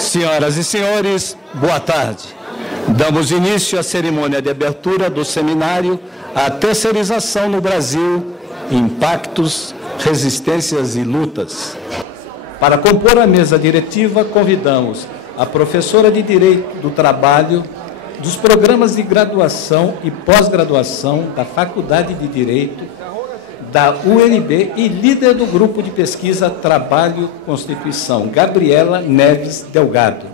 Senhoras e senhores, boa tarde. Damos início à cerimônia de abertura do seminário A Terceirização no Brasil, Impactos, Resistências e Lutas. Para compor a mesa diretiva, convidamos a professora de Direito do Trabalho dos programas de graduação e pós-graduação da Faculdade de Direito da UNB e líder do grupo de pesquisa Trabalho Constituição, Gabriela Neves Delgado.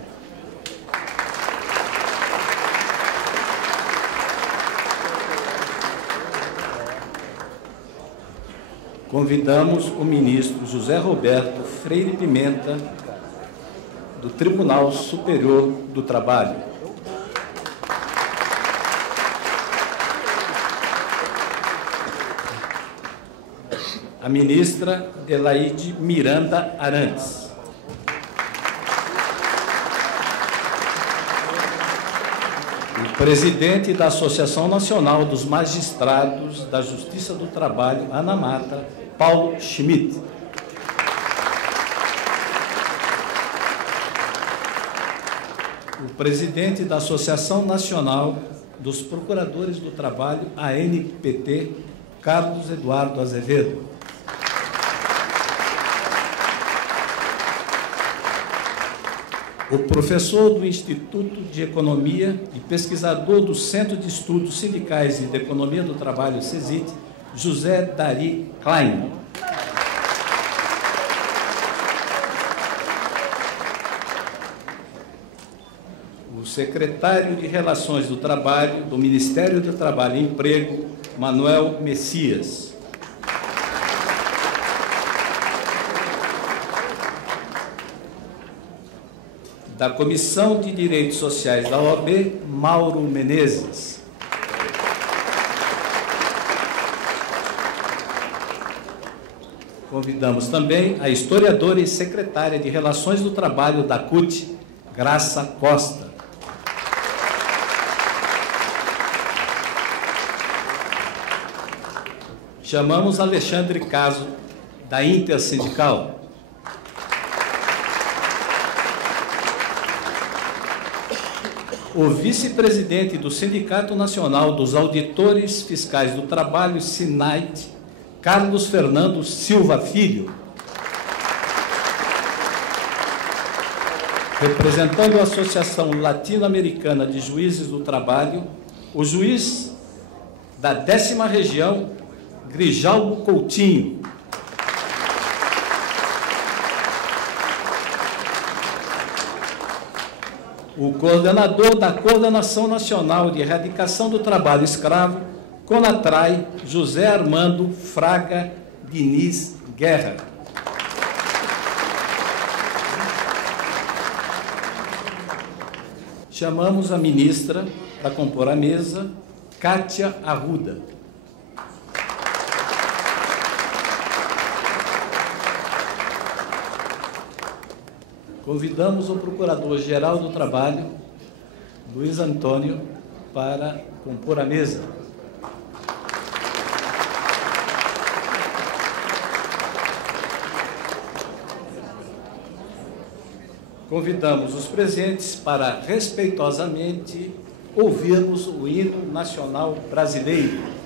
Convidamos o ministro José Roberto Freire Pimenta, do Tribunal Superior do Trabalho. A ministra Adelaide Miranda Arantes. O presidente da Associação Nacional dos Magistrados da Justiça do Trabalho, ANAMATA, Paulo Schmidt. O presidente da Associação Nacional dos Procuradores do Trabalho, ANPT, Carlos Eduardo Azevedo. O professor do Instituto de Economia e pesquisador do Centro de Estudos Sindicais e de Economia do Trabalho, CESIT, José Dari Klein. O secretário de Relações do Trabalho do Ministério do Trabalho e Emprego, Manuel Messias. Da Comissão de Direitos Sociais da OAB, Mauro Menezes. Convidamos também a historiadora e secretária de Relações do Trabalho da CUT, Graça Costa. Chamamos Alexandre Caso, da Intersindical. O vice-presidente do Sindicato Nacional dos Auditores Fiscais do Trabalho, SINAIT, Carlos Fernando Silva Filho. Representando a Associação Latino-Americana de Juízes do Trabalho, o juiz da 10ª Região, Grijalbo Coutinho. O coordenador da Coordenação Nacional de Erradicação do Trabalho Escravo, CONATRAI, José Armando Fraga Diniz Guerra. Chamamos a ministra para compor a mesa, Kátia Arruda. Convidamos o Procurador-Geral do Trabalho, Luiz Antônio, para compor a mesa. Convidamos os presentes para, respeitosamente, ouvirmos o hino nacional brasileiro.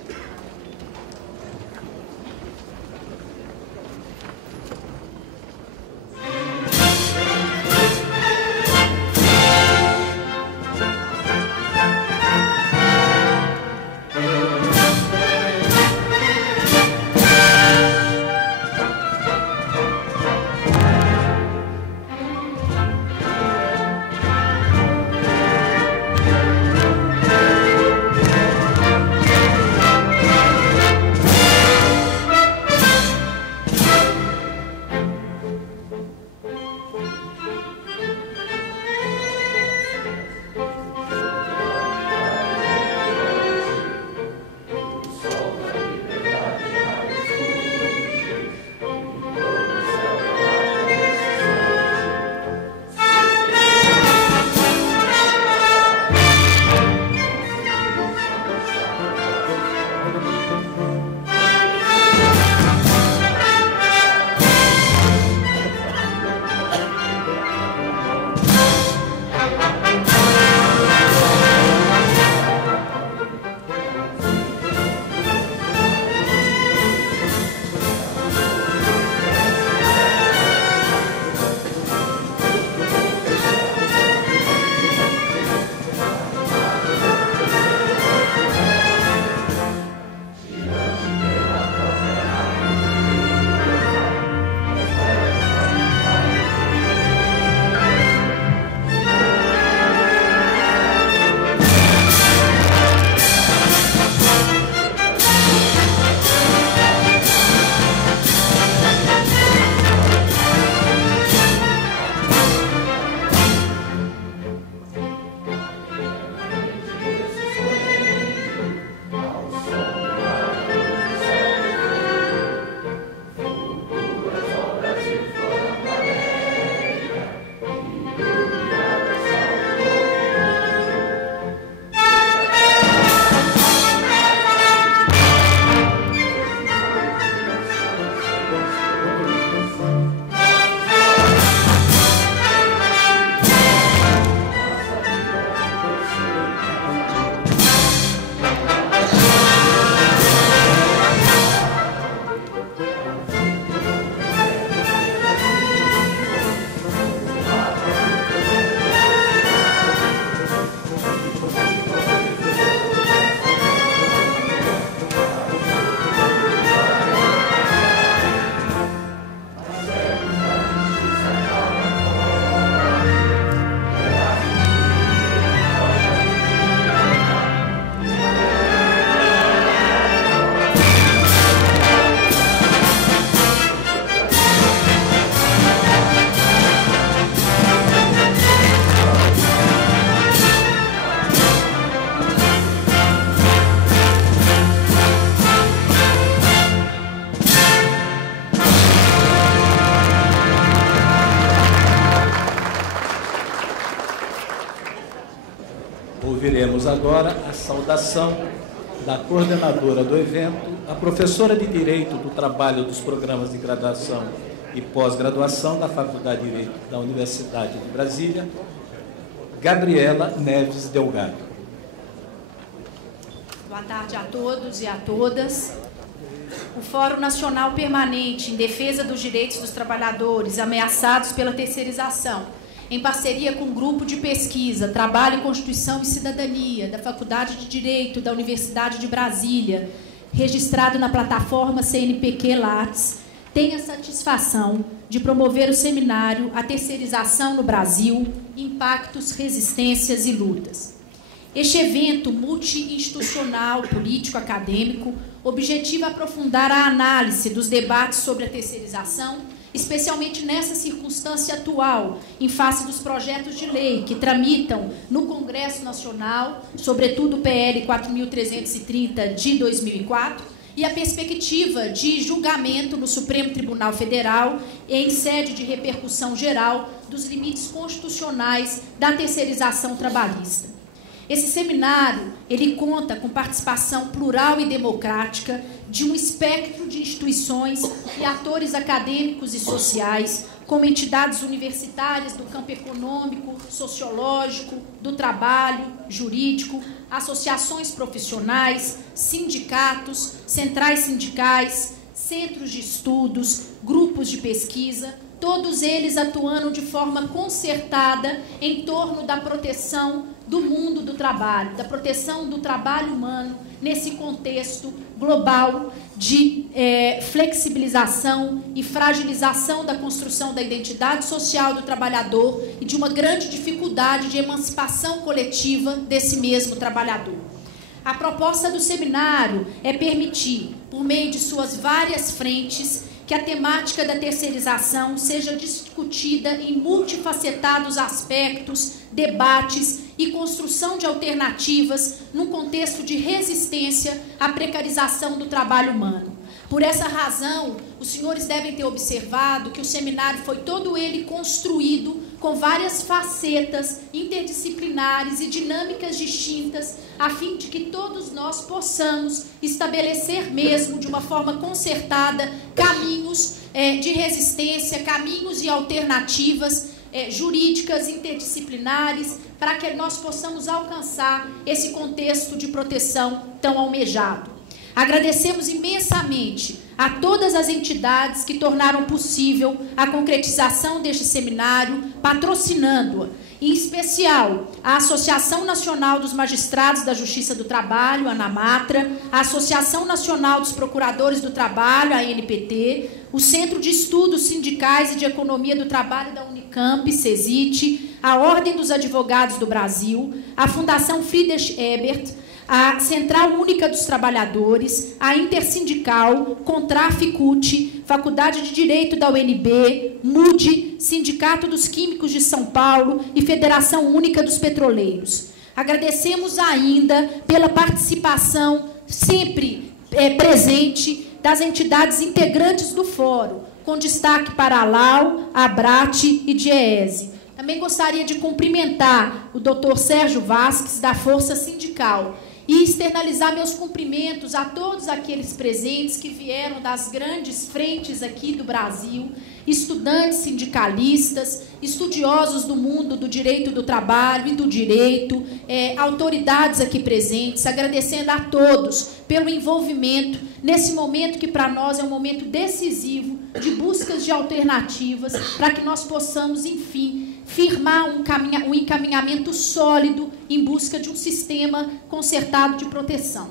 Ouviremos agora a saudação da coordenadora do evento, a professora de Direito do Trabalho dos Programas de Graduação e Pós-Graduação da Faculdade de Direito da Universidade de Brasília, Gabriela Neves Delgado. Boa tarde a todos e a todas. O Fórum Nacional Permanente em Defesa dos Direitos dos Trabalhadores Ameaçados pela Terceirização, em parceria com o Grupo de Pesquisa Trabalho, Constituição e Cidadania, da Faculdade de Direito da Universidade de Brasília, registrado na plataforma CNPq Lattes, tem a satisfação de promover o seminário A Terceirização no Brasil, Impactos, Resistências e Lutas. Este evento multi-institucional, político-acadêmico, objetiva aprofundar a análise dos debates sobre a terceirização, especialmente nessa circunstância atual, em face dos projetos de lei que tramitam no Congresso Nacional, sobretudo o PL 4.330 de 2004, e a perspectiva de julgamento no Supremo Tribunal Federal, em sede de repercussão geral, dos limites constitucionais da terceirização trabalhista. Esse seminário, ele conta com participação plural e democrática de um espectro de instituições e atores acadêmicos e sociais, como entidades universitárias do campo econômico, sociológico, do trabalho, jurídico, associações profissionais, sindicatos, centrais sindicais, centros de estudos, grupos de pesquisa, todos eles atuando de forma concertada em torno da proteção do mundo do trabalho, da proteção do trabalho humano nesse contexto global de flexibilização e fragilização da construção da identidade social do trabalhador e de uma grande dificuldade de emancipação coletiva desse mesmo trabalhador. A proposta do seminário é permitir, por meio de suas várias frentes, que a temática da terceirização seja discutida em multifacetados aspectos, debates e construção de alternativas num contexto de resistência à precarização do trabalho humano. Por essa razão, os senhores devem ter observado que o seminário foi todo ele construído com várias facetas interdisciplinares e dinâmicas distintas, a fim de que todos nós possamos estabelecer mesmo, de uma forma concertada, caminhos de resistência, caminhos e alternativas jurídicas interdisciplinares, para que nós possamos alcançar esse contexto de proteção tão almejado. Agradecemos imensamente a todas as entidades que tornaram possível a concretização deste seminário, patrocinando-a, em especial a Associação Nacional dos Magistrados da Justiça do Trabalho, a ANAMATRA, a Associação Nacional dos Procuradores do Trabalho, a ANPT, o Centro de Estudos Sindicais e de Economia do Trabalho da Unicamp, CESIT, a Ordem dos Advogados do Brasil, a Fundação Friedrich Ebert, a Central Única dos Trabalhadores, a Intersindical, Contraficut, Faculdade de Direito da UNB, MUD, Sindicato dos Químicos de São Paulo e Federação Única dos Petroleiros. Agradecemos ainda pela participação sempre presente das entidades integrantes do Fórum, com destaque para a ALAU, a ABRAT e DIEESE. Também gostaria de cumprimentar o Dr. Sérgio Vasques, da Força Sindical, e externalizar meus cumprimentos a todos aqueles presentes que vieram das grandes frentes aqui do Brasil, estudantes sindicalistas, estudiosos do mundo do direito do trabalho e do direito, autoridades aqui presentes, agradecendo a todos pelo envolvimento nesse momento que para nós é um momento decisivo de buscas de alternativas para que nós possamos, enfim, firmar um encaminhamento sólido em busca de um sistema concertado de proteção.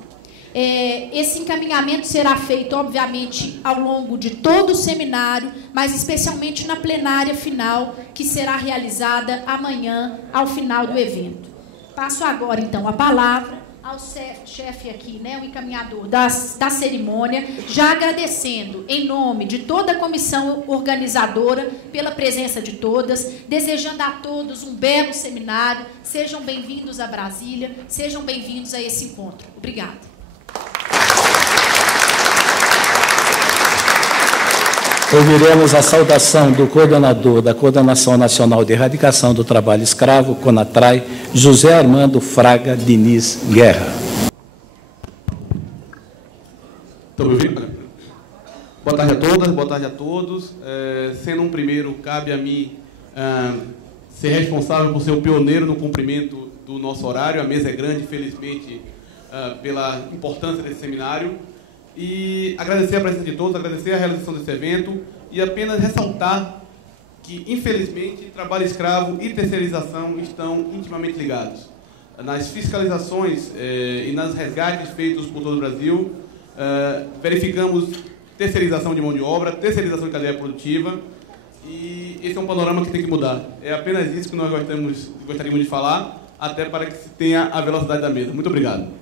Esse encaminhamento será feito, obviamente, ao longo de todo o seminário, mas especialmente na plenária final, que será realizada amanhã, ao final do evento. Passo agora, então, a palavra ao chefe aqui, o encaminhador da cerimônia, já agradecendo em nome de toda a comissão organizadora pela presença de todas, desejando a todos um belo seminário, sejam bem-vindos a Brasília, sejam bem-vindos a esse encontro. Obrigada. ouviremos a saudação do coordenador da Coordenação Nacional de Erradicação do Trabalho Escravo, CONATRAI, José Armando Fraga Diniz Guerra. Estão me ouvindo? Boa tarde a todas, boa tarde a todos. Sendo um primeiro, cabe a mim ser responsável por ser o pioneiro no cumprimento do nosso horário. A mesa é grande, felizmente, pela importância desse seminário. E agradecer a presença de todos, agradecer a realização desse evento e apenas ressaltar que, infelizmente, trabalho escravo e terceirização estão intimamente ligados. Nas fiscalizações e nas resgates feitos por todo o Brasil, verificamos terceirização de mão de obra, terceirização de cadeia produtiva, e esse é um panorama que tem que mudar. É apenas isso que nós gostaríamos de falar, até para que se tenha a velocidade da mesa. Muito obrigado.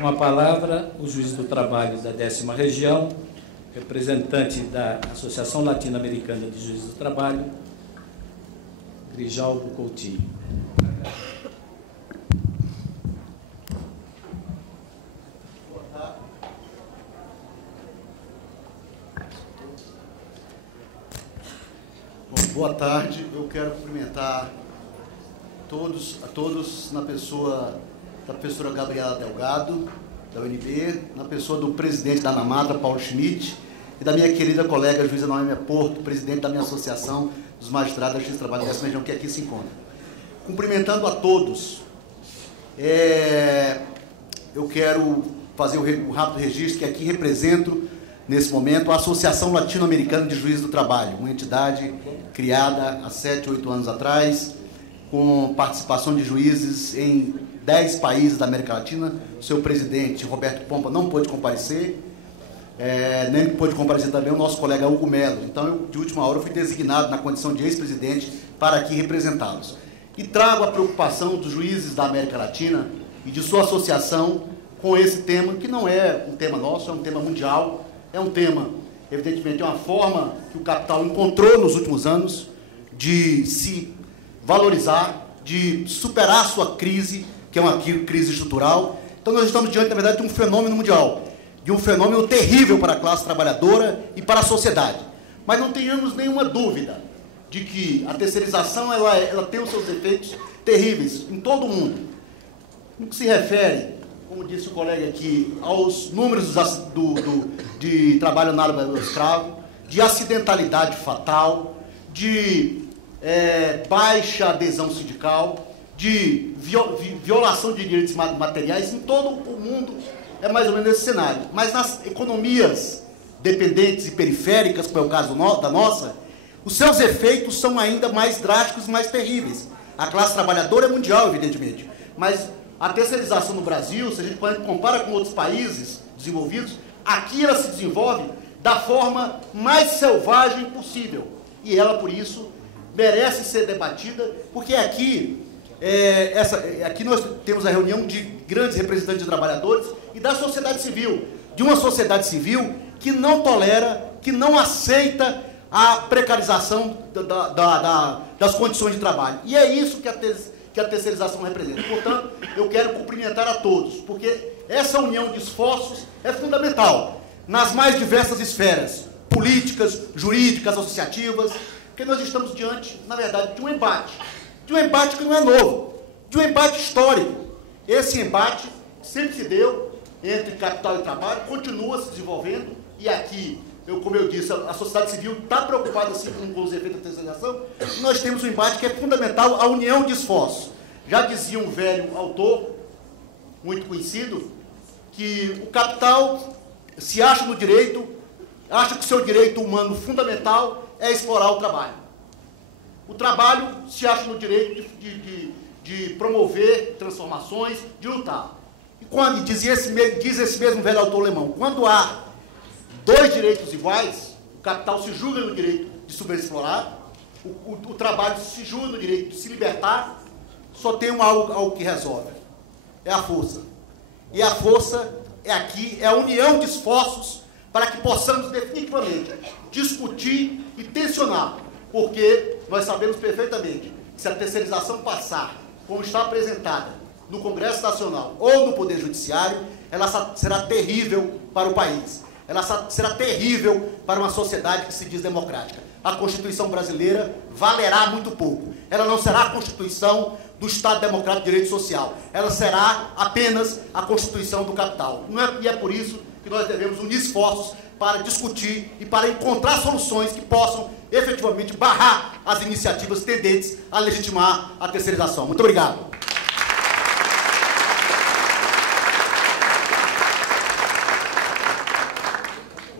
Com a palavra, o juiz do trabalho da 10ª Região, representante da Associação Latino-Americana de Juízes do Trabalho, Grijalbo Coutinho. Boa tarde, eu quero cumprimentar a todos na pessoa da professora Gabriela Delgado, da UNB, na pessoa do presidente da ANAMATRA, Paulo Schmidt, e da minha querida colega juíza Noêmia Porto, presidente da minha associação dos magistrados da Justiça do Trabalho dessa região, que aqui se encontra. Cumprimentando a todos, eu quero fazer um rápido registro que aqui represento, nesse momento, a Associação Latino-Americana de Juízes do Trabalho, uma entidade criada há 7, 8 anos atrás, com participação de juízes em 10 países da América Latina. O seu presidente, Roberto Pompa, não pôde comparecer, nem pôde comparecer também o nosso colega Hugo Melo. Então, eu, de última hora, fui designado na condição de ex-presidente para aqui representá-los. E trago a preocupação dos juízes da América Latina e de sua associação com esse tema, que não é um tema nosso, é um tema mundial, é um tema, evidentemente, é uma forma que o capital encontrou nos últimos anos de se valorizar, de superar a sua crise, que é uma crise estrutural. Então, nós estamos diante, na verdade, de um fenômeno mundial, de um fenômeno terrível para a classe trabalhadora e para a sociedade. Mas não tenhamos nenhuma dúvida de que a terceirização ela tem os seus efeitos terríveis em todo o mundo. No que se refere, como disse o colega aqui, aos números de trabalho análogo ao escravo, de acidentalidade fatal, de baixa adesão sindical, de violação de direitos materiais, em todo o mundo é mais ou menos esse cenário. Mas nas economias dependentes e periféricas, como é o caso da nossa, os seus efeitos são ainda mais drásticos e mais terríveis. A classe trabalhadora é mundial, evidentemente, mas a terceirização no Brasil, se a gente compara com outros países desenvolvidos, aqui ela se desenvolve da forma mais selvagem possível. E ela, por isso, merece ser debatida, porque aqui nós temos a reunião de grandes representantes de trabalhadores e da sociedade civil, de uma sociedade civil que não tolera, que não aceita a precarização das condições de trabalho. E é isso que a terceirização representa. Portanto, eu quero cumprimentar a todos, porque essa união de esforços é fundamental nas mais diversas esferas, políticas, jurídicas, associativas, porque nós estamos diante, na verdade, de um embate que não é novo, de um embate histórico. Esse embate sempre se deu entre capital e trabalho, continua se desenvolvendo, e aqui, como eu disse, a sociedade civil está preocupada assim, com os efeitos da terceirização, e nós temos um embate que é fundamental, a união de esforços. Já dizia um velho autor, muito conhecido, que o capital se acha no direito, acha que o seu direito humano fundamental é explorar o trabalho. O trabalho se acha no direito de promover transformações, de lutar. E quando diz esse mesmo velho autor alemão, quando há dois direitos iguais, o capital se julga no direito de superexplorar, o trabalho se julga no direito de se libertar, só tem algo que resolve, é a força. E a força é a união de esforços para que possamos definitivamente discutir e tensionar, porque nós sabemos perfeitamente que se a terceirização passar, como está apresentada no Congresso Nacional ou no Poder Judiciário, ela será terrível para o país. Ela será terrível para uma sociedade que se diz democrática. A Constituição brasileira valerá muito pouco. Ela não será a Constituição do Estado Democrático de Direito Social. Ela será apenas a Constituição do capital. E é por isso que nós devemos unir esforços para discutir e para encontrar soluções que possam efetivamente barrar as iniciativas tendentes a legitimar a terceirização. Muito obrigado.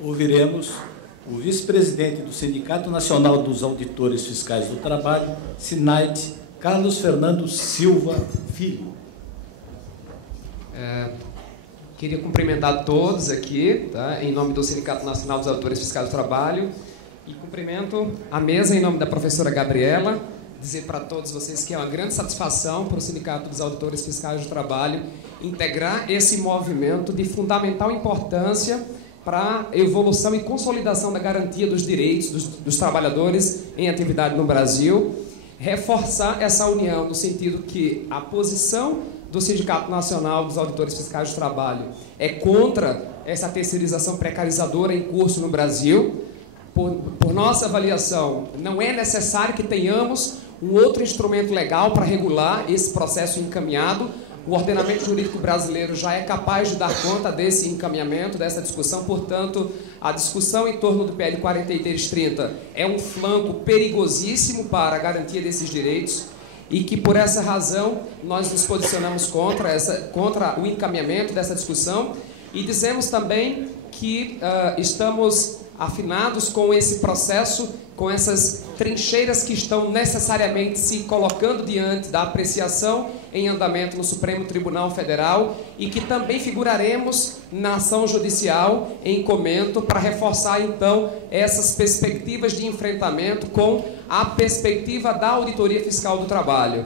Ouviremos o vice-presidente do Sindicato Nacional dos Auditores Fiscais do Trabalho, SINAIT, Carlos Fernando Silva Filho. Queria cumprimentar todos aqui, tá, em nome do Sindicato Nacional dos Auditores Fiscais do Trabalho, e cumprimento a mesa em nome da professora Gabriela, dizer para todos vocês que é uma grande satisfação para o Sindicato dos Auditores Fiscais do Trabalho integrar esse movimento de fundamental importância para a evolução e consolidação da garantia dos direitos dos trabalhadores em atividade no Brasil, reforçar essa união no sentido que a posição do Sindicato Nacional dos Auditores Fiscais do Trabalho é contra essa terceirização precarizadora em curso no Brasil. Por nossa avaliação, não é necessário que tenhamos um outro instrumento legal para regular esse processo encaminhado. O ordenamento jurídico brasileiro já é capaz de dar conta desse encaminhamento, dessa discussão. Portanto, a discussão em torno do PL 4330 é um flanco perigosíssimo para a garantia desses direitos e que, por essa razão, nós nos posicionamos contra o encaminhamento dessa discussão e dizemos também que estamos afinados com esse processo, com essas trincheiras que estão necessariamente se colocando diante da apreciação em andamento no Supremo Tribunal Federal e que também figuraremos na ação judicial em comento para reforçar, então, essas perspectivas de enfrentamento com a perspectiva da Auditoria Fiscal do Trabalho.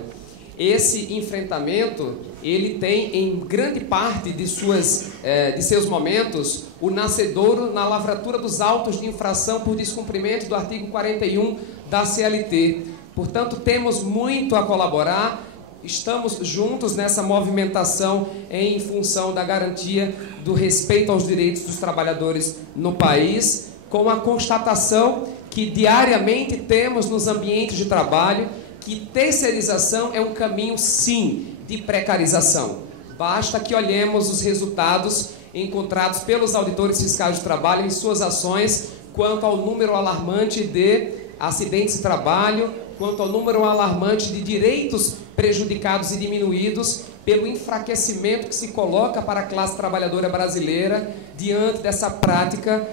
Esse enfrentamento, ele tem em grande parte de seus momentos o nascedouro na lavratura dos autos de infração por descumprimento do artigo 41 da CLT. Portanto, temos muito a colaborar, estamos juntos nessa movimentação em função da garantia do respeito aos direitos dos trabalhadores no país, com a constatação que diariamente temos nos ambientes de trabalho que terceirização é um caminho, sim, de precarização. Basta que olhemos os resultados encontrados pelos auditores fiscais do trabalho em suas ações quanto ao número alarmante de acidentes de trabalho, quanto ao número alarmante de direitos prejudicados e diminuídos pelo enfraquecimento que se coloca para a classe trabalhadora brasileira diante dessa prática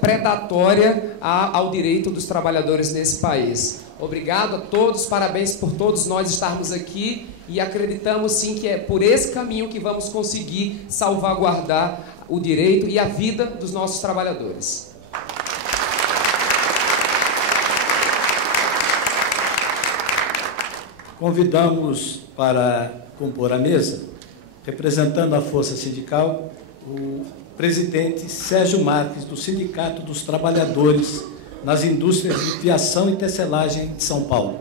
predatória ao direito dos trabalhadores nesse país. Obrigado a todos, parabéns por todos nós estarmos aqui e acreditamos sim que é por esse caminho que vamos conseguir salvaguardar o direito e a vida dos nossos trabalhadores. Convidamos para compor a mesa, representando a Força Sindical, o presidente Sérgio Marques, do Sindicato dos Trabalhadores nas Indústrias de Fiação e Tecelagem de São Paulo.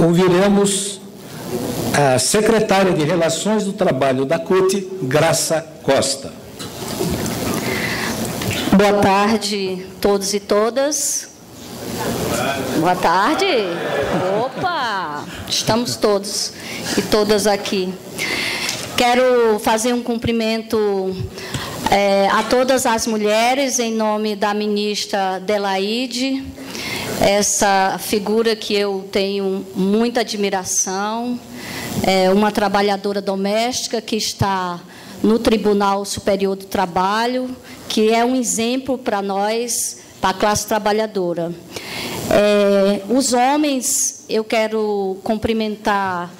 Ouviremos a secretária de Relações do Trabalho da CUT, Graça Costa. Boa tarde, todos e todas. Boa tarde. Opa, estamos todos e todas aqui. Quero fazer um cumprimento a todas as mulheres, em nome da ministra Adelaide, essa figura que eu tenho muita admiração, uma trabalhadora doméstica que está no Tribunal Superior do Trabalho, que é um exemplo para nós, para a classe trabalhadora. Os homens, eu quero cumprimentar,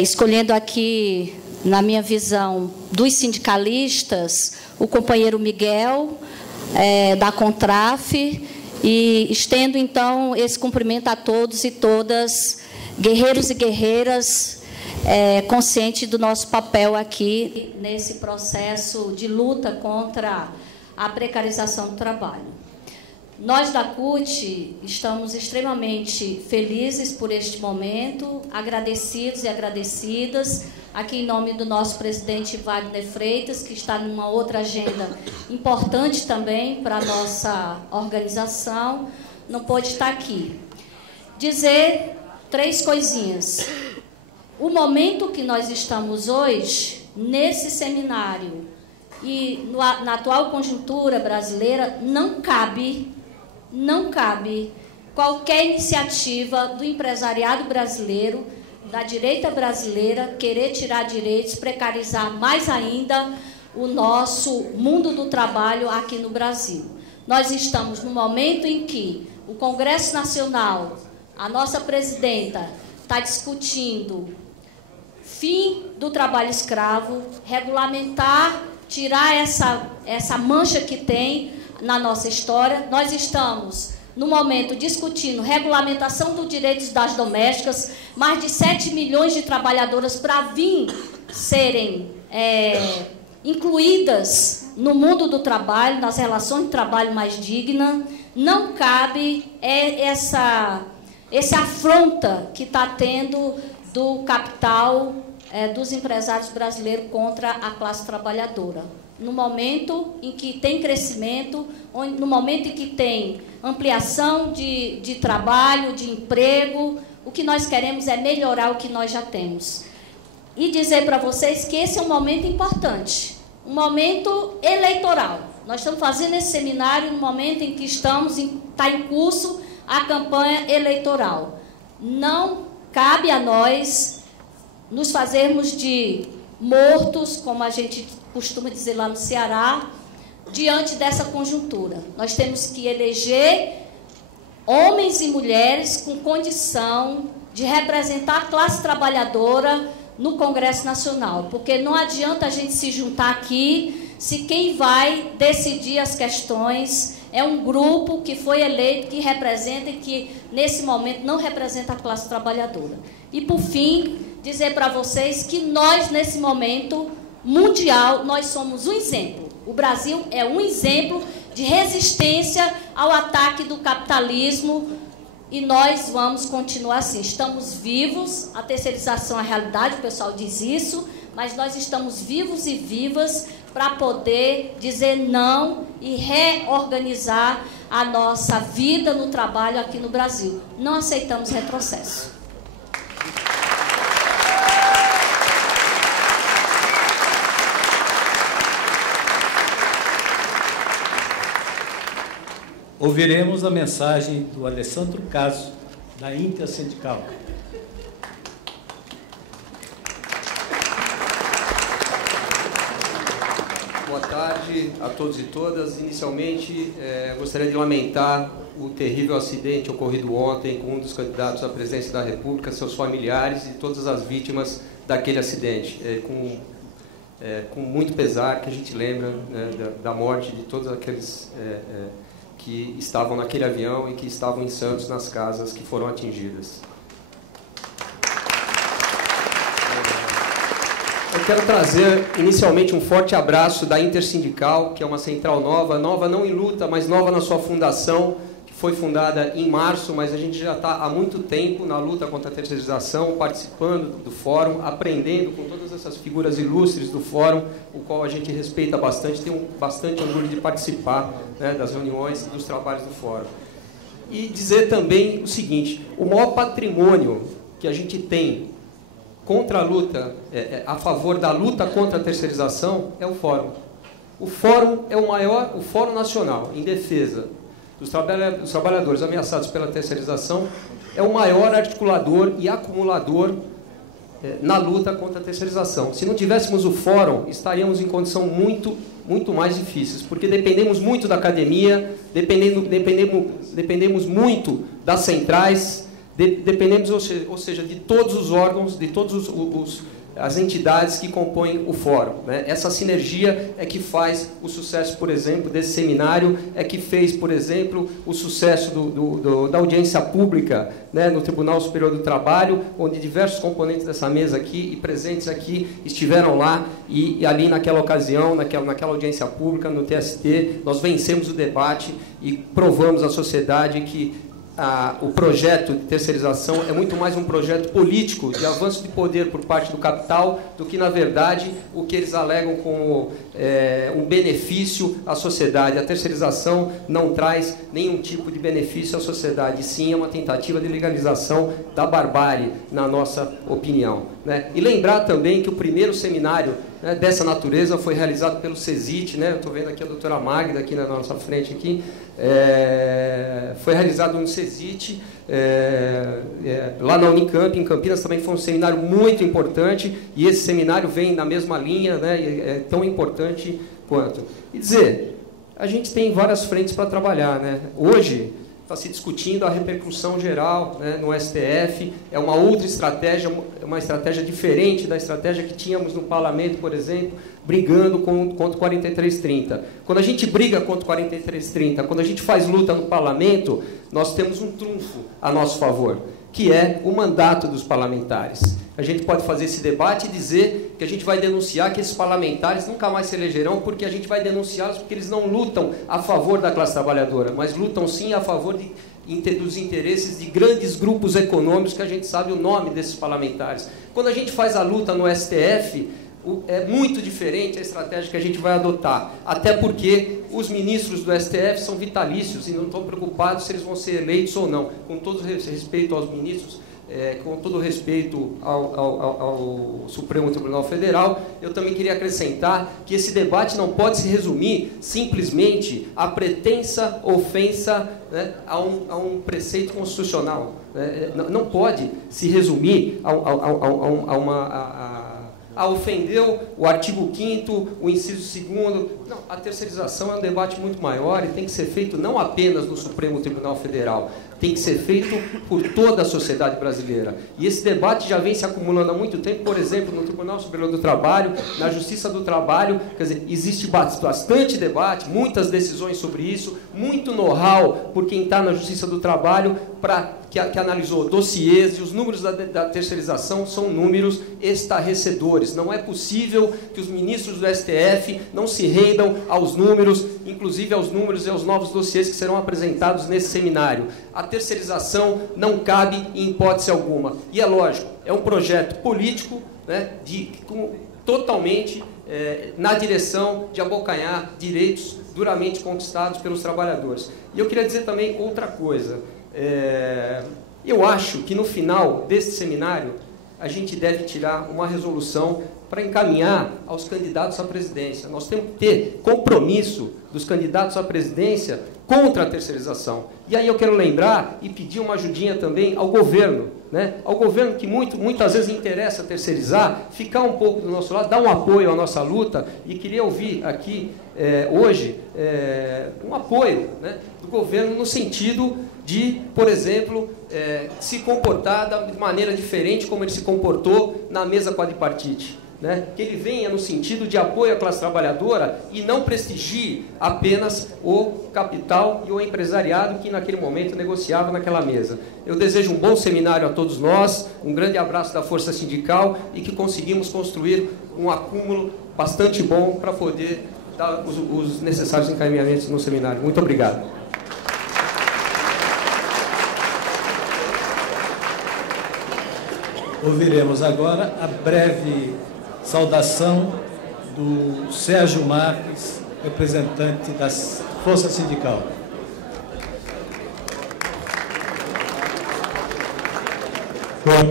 escolhendo aqui, na minha visão, dos sindicalistas, o companheiro Miguel, da Contraf, e estendo, então, esse cumprimento a todos e todas, guerreiros e guerreiras, conscientes do nosso papel aqui, nesse processo de luta contra a precarização do trabalho. Nós da CUT estamos extremamente felizes por este momento, agradecidos e agradecidas, aqui em nome do nosso presidente Wagner Freitas, que está numa outra agenda importante também para a nossa organização, não pôde estar aqui. Dizer 3 coisinhas. O momento que nós estamos hoje, nesse seminário, e na atual conjuntura brasileira, não cabe qualquer iniciativa do empresariado brasileiro, da direita brasileira, querer tirar direitos, precarizar mais ainda o nosso mundo do trabalho aqui no Brasil. Nós estamos no momento em que o Congresso Nacional, a nossa presidenta, está discutindo fim do trabalho escravo, regulamentar, tirar essa mancha que tem na nossa história. Nós estamos, no momento, discutindo regulamentação dos direitos das domésticas, mais de 7 milhões de trabalhadoras para vir serem incluídas no mundo do trabalho, nas relações de trabalho mais dignas. Não cabe essa afronta que está tendo do capital, dos empresários brasileiros contra a classe trabalhadora. No momento em que tem crescimento, no momento em que tem ampliação de trabalho, de emprego, o que nós queremos é melhorar o que nós já temos. E dizer para vocês que esse é um momento importante, um momento eleitoral. Nós estamos fazendo esse seminário no momento em que está em curso a campanha eleitoral. Não cabe a nós nos fazermos de mortos, como a gente costuma dizer lá no Ceará, diante dessa conjuntura. Nós temos que eleger homens e mulheres com condição de representar a classe trabalhadora no Congresso Nacional, porque não adianta a gente se juntar aqui se quem vai decidir as questões é um grupo que foi eleito, que representa e que, nesse momento, não representa a classe trabalhadora. E, por fim, dizer para vocês que nós, nesse momento mundial, nós somos um exemplo. O Brasil é um exemplo de resistência ao ataque do capitalismo e nós vamos continuar assim. Estamos vivos, a terceirização é a realidade, o pessoal diz isso, mas nós estamos vivos e vivas para poder dizer não e reorganizar a nossa vida no trabalho aqui no Brasil. Não aceitamos retrocesso. Ouviremos a mensagem do Alessandro Caso, da Intersindical. Boa tarde a todos e todas. Inicialmente, gostaria de lamentar o terrível acidente ocorrido ontem com um dos candidatos à presidência da República, seus familiares e todas as vítimas daquele acidente. Com muito pesar que a gente lembra, né, da morte de todos aqueles que estavam naquele avião e que estavam em Santos, nas casas que foram atingidas. Eu quero trazer, inicialmente, um forte abraço da Intersindical, que é uma central nova não em luta, mas nova na sua fundação, que foi fundada em março, mas a gente já está há muito tempo na luta contra a terceirização, participando do fórum, aprendendo com todas essas figuras ilustres do fórum, o qual a gente respeita bastante, tem bastante orgulho de participar, né, das reuniões e dos trabalhos do fórum. E dizer também o seguinte: o maior patrimônio que a gente tem contra a luta, a favor da luta contra a terceirização, é o fórum. O fórum é o Fórum Nacional em Defesa dos Trabalhadores Ameaçados pela Terceirização, é o maior articulador e acumulador na luta contra a terceirização. Se não tivéssemos o fórum, estaríamos em condição muito mais difíceis, porque dependemos muito da academia, dependemos muito das centrais, dependemos, ou seja, de todos os órgãos, de todos as entidades que compõem o fórum, né? Essa sinergia é que faz o sucesso, por exemplo, desse seminário, é que fez, por exemplo, o sucesso da audiência pública, né, no Tribunal Superior do Trabalho, onde diversos componentes dessa mesa aqui e presentes aqui estiveram lá e ali naquela ocasião, naquela audiência pública, no TST, nós vencemos o debate e provamos à sociedade que o projeto de terceirização é muito mais um projeto político de avanço de poder por parte do capital do que, na verdade, o que eles alegam como um benefício à sociedade. A terceirização não traz nenhum tipo de benefício à sociedade, sim é uma tentativa de legalização da barbárie, na nossa opinião, né? E lembrar também que o primeiro seminário, né, dessa natureza foi realizado pelo CESIT, né? Eu estou vendo aqui a doutora Magda aqui na nossa frente aqui. Foi realizado no CESIT, lá na Unicamp, em Campinas, também foi um seminário muito importante, e esse seminário vem na mesma linha, né, é tão importante quanto. E dizer, a gente tem várias frentes para trabalhar, né? Hoje está se discutindo a repercussão geral, né, no STF, é uma outra estratégia, uma estratégia diferente da estratégia que tínhamos no parlamento, por exemplo, brigando contra o 4330. Quando a gente briga contra o 4330, quando a gente faz luta no parlamento, nós temos um trunfo a nosso favor, que é o mandato dos parlamentares. A gente pode fazer esse debate e dizer que a gente vai denunciar que esses parlamentares nunca mais se elegerão, porque a gente vai denunciá-los porque eles não lutam a favor da classe trabalhadora, mas lutam sim a favor dos interesses de grandes grupos econômicos, que a gente sabe o nome desses parlamentares. Quando a gente faz a luta no STF, é muito diferente a estratégia que a gente vai adotar, até porque os ministros do STF são vitalícios e não estão preocupados se eles vão ser eleitos ou não. Com todo respeito aos ministros, com todo respeito ao Supremo Tribunal Federal, eu também queria acrescentar que esse debate não pode se resumir simplesmente à pretensa ofensa, né, a um preceito constitucional. Não pode se resumir a ofender o artigo 5º, o inciso 2º. Não, a terceirização é um debate muito maior e tem que ser feito não apenas no Supremo Tribunal Federal, tem que ser feito por toda a sociedade brasileira. E esse debate já vem se acumulando há muito tempo, por exemplo, no Tribunal Superior do Trabalho, na Justiça do Trabalho, quer dizer, existe bastante debate, muitas decisões sobre isso, muito know-how por quem está na Justiça do Trabalho, que analisou dossiês, e os números da terceirização são números estarrecedores. Não é possível que os ministros do STF não se rendam aos números, inclusive aos números e aos novos dossiês que serão apresentados nesse seminário. A terceirização não cabe em hipótese alguma. E é lógico, é um projeto político, né, totalmente na direção de abocanhar direitos duramente conquistados pelos trabalhadores. E eu queria dizer também outra coisa. Eu acho que no final desse seminário a gente deve tirar uma resolução para encaminhar aos candidatos à presidência. Nós temos que ter compromisso dos candidatos à presidência contra a terceirização. E aí eu quero lembrar e pedir uma ajudinha também ao governo, né? Ao governo que muitas vezes interessa terceirizar, ficar um pouco do nosso lado, dar um apoio à nossa luta, e queria ouvir aqui hoje um apoio, né, do governo no sentido de, por exemplo, se comportar de maneira diferente como ele se comportou na mesa quadripartite. Né? Que ele venha no sentido de apoio à classe trabalhadora e não prestigie apenas o capital e o empresariado que naquele momento negociava naquela mesa. Eu desejo um bom seminário a todos nós, um grande abraço da Força Sindical e que conseguimos construir um acúmulo bastante bom para poder dar os necessários encaminhamentos no seminário. Muito obrigado. Ouviremos agora a breve saudação do Sérgio Marques, representante da Força Sindical. Boa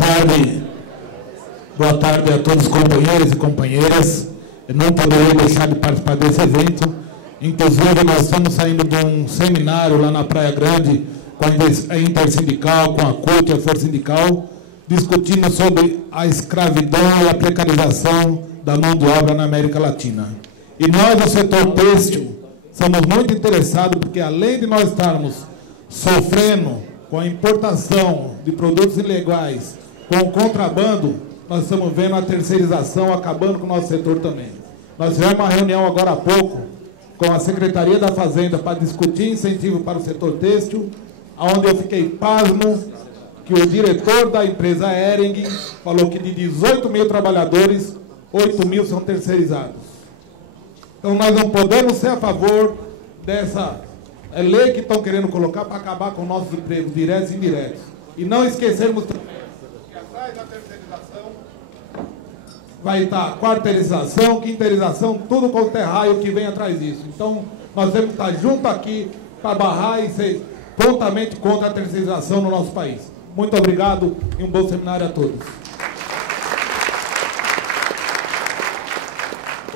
tarde a todos os companheiros e companheiras. Eu não poderia deixar de participar desse evento. Inclusive, nós estamos saindo de um seminário lá na Praia Grande com a Intersindical, com a CUT e a Força Sindical, discutindo sobre a escravidão e a precarização da mão de obra na América Latina. E nós, do setor têxtil, somos muito interessados, porque além de nós estarmos sofrendo com a importação de produtos ilegais, com o contrabando, nós estamos vendo a terceirização acabando com o nosso setor também. Nós tivemos uma reunião agora há pouco com a Secretaria da Fazenda para discutir incentivo para o setor têxtil, onde eu fiquei pasmo que o diretor da empresa Hering falou que de 18 mil trabalhadores, 8 mil são terceirizados. Então nós não podemos ser a favor dessa lei que estão querendo colocar para acabar com nossos empregos diretos e indiretos. E não esquecermos também que atrás da terceirização vai estar quarteirização, quinteirização, tudo quanto é raio que vem atrás disso. Então nós temos que estar juntos aqui para barrar e ser prontamente contra a terceirização no nosso país. Muito obrigado e um bom seminário a todos.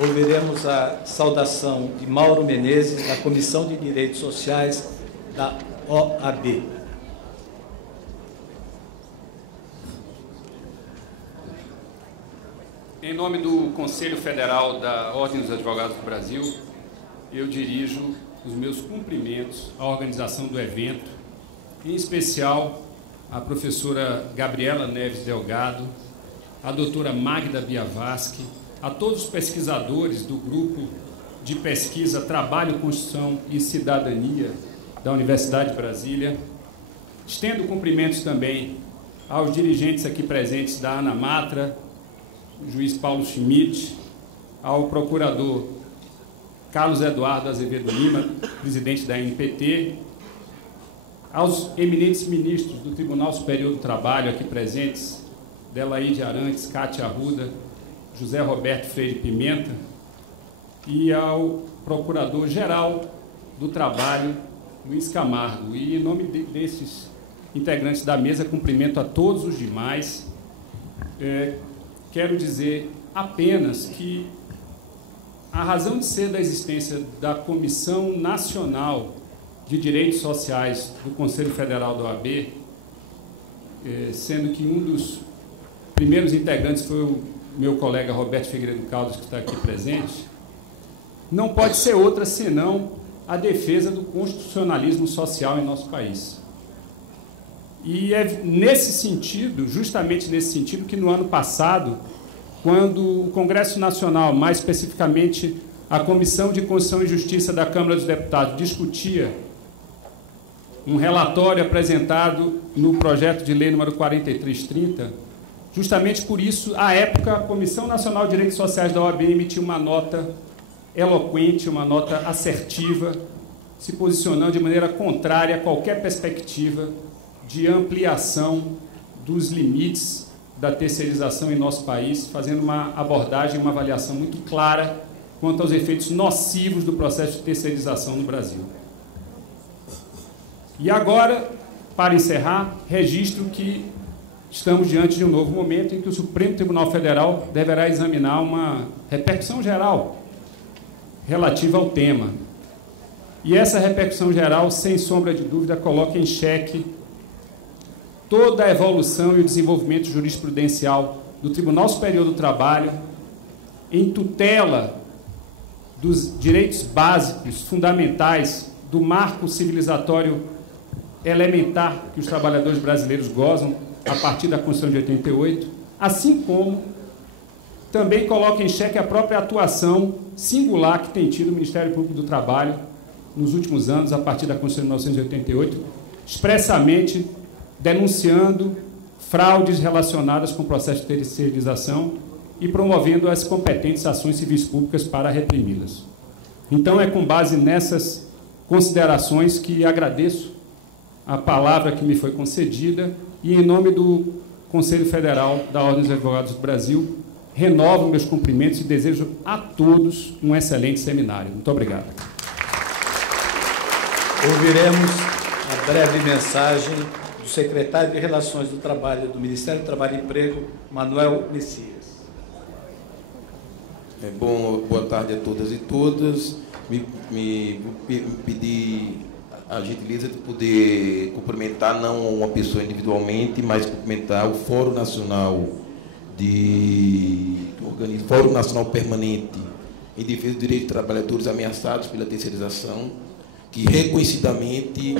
Ouviremos a saudação de Mauro Menezes, da Comissão de Direitos Sociais da OAB. Em nome do Conselho Federal da Ordem dos Advogados do Brasil, eu dirijo os meus cumprimentos à organização do evento, em especial à professora Gabriela Neves Delgado, à doutora Magda Biavaschi, a todos os pesquisadores do Grupo de Pesquisa Trabalho, Constituição e Cidadania da Universidade de Brasília. Estendo cumprimentos também aos dirigentes aqui presentes da ANAMATRA, o juiz Paulo Schmidt, ao procurador Carlos Eduardo Azevedo Lima, presidente da ANPT, aos eminentes ministros do Tribunal Superior do Trabalho aqui presentes, Delaide Arantes, Cátia Arruda, José Roberto Freire Pimenta, e ao Procurador-Geral do Trabalho, Luiz Camargo. E, em nome desses integrantes da mesa, cumprimento a todos os demais. Quero dizer apenas que a razão de ser da existência da Comissão Nacional de Direitos Sociais do Conselho Federal da OAB, sendo que um dos primeiros integrantes foi o meu colega Roberto Figueiredo Caldas, que está aqui presente, não pode ser outra senão a defesa do constitucionalismo social em nosso país. E é nesse sentido, justamente nesse sentido, que no ano passado, quando o Congresso Nacional, mais especificamente a Comissão de Constituição e Justiça da Câmara dos Deputados, discutia um relatório apresentado no projeto de lei número 4330, justamente por isso, à época, a Comissão Nacional de Direitos Sociais da OAB emitiu uma nota eloquente, uma nota assertiva, se posicionando de maneira contrária a qualquer perspectiva de ampliação dos limites da terceirização em nosso país, fazendo uma abordagem, uma avaliação muito clara quanto aos efeitos nocivos do processo de terceirização no Brasil. E agora, para encerrar, registro que estamos diante de um novo momento em que o Supremo Tribunal Federal deverá examinar uma repercussão geral relativa ao tema. E essa repercussão geral, sem sombra de dúvida, coloca em xeque toda a evolução e o desenvolvimento jurisprudencial do Tribunal Superior do Trabalho em tutela dos direitos básicos, fundamentais, do marco civilizatório elementar que os trabalhadores brasileiros gozam a partir da Constituição de 88, assim como também coloca em xeque a própria atuação singular que tem tido o Ministério Público do Trabalho nos últimos anos, a partir da Constituição de 1988, expressamente denunciando fraudes relacionadas com o processo de terceirização e promovendo as competentes ações civis públicas para reprimi-las. Então, é com base nessas considerações que agradeço a palavra que me foi concedida e, em nome do Conselho Federal da Ordem dos Advogados do Brasil, renovo meus cumprimentos e desejo a todos um excelente seminário. Muito obrigado. Ouviremos a breve mensagem do secretário de Relações do Trabalho do Ministério do Trabalho e Emprego, Manuel Messias. Boa tarde a todas e todos. Me pedi a gentileza de poder cumprimentar não uma pessoa individualmente, mas cumprimentar o Fórum Nacional Fórum Nacional Permanente em Defesa dos Direitos de Trabalhadores Ameaçados pela Terceirização, que reconhecidamente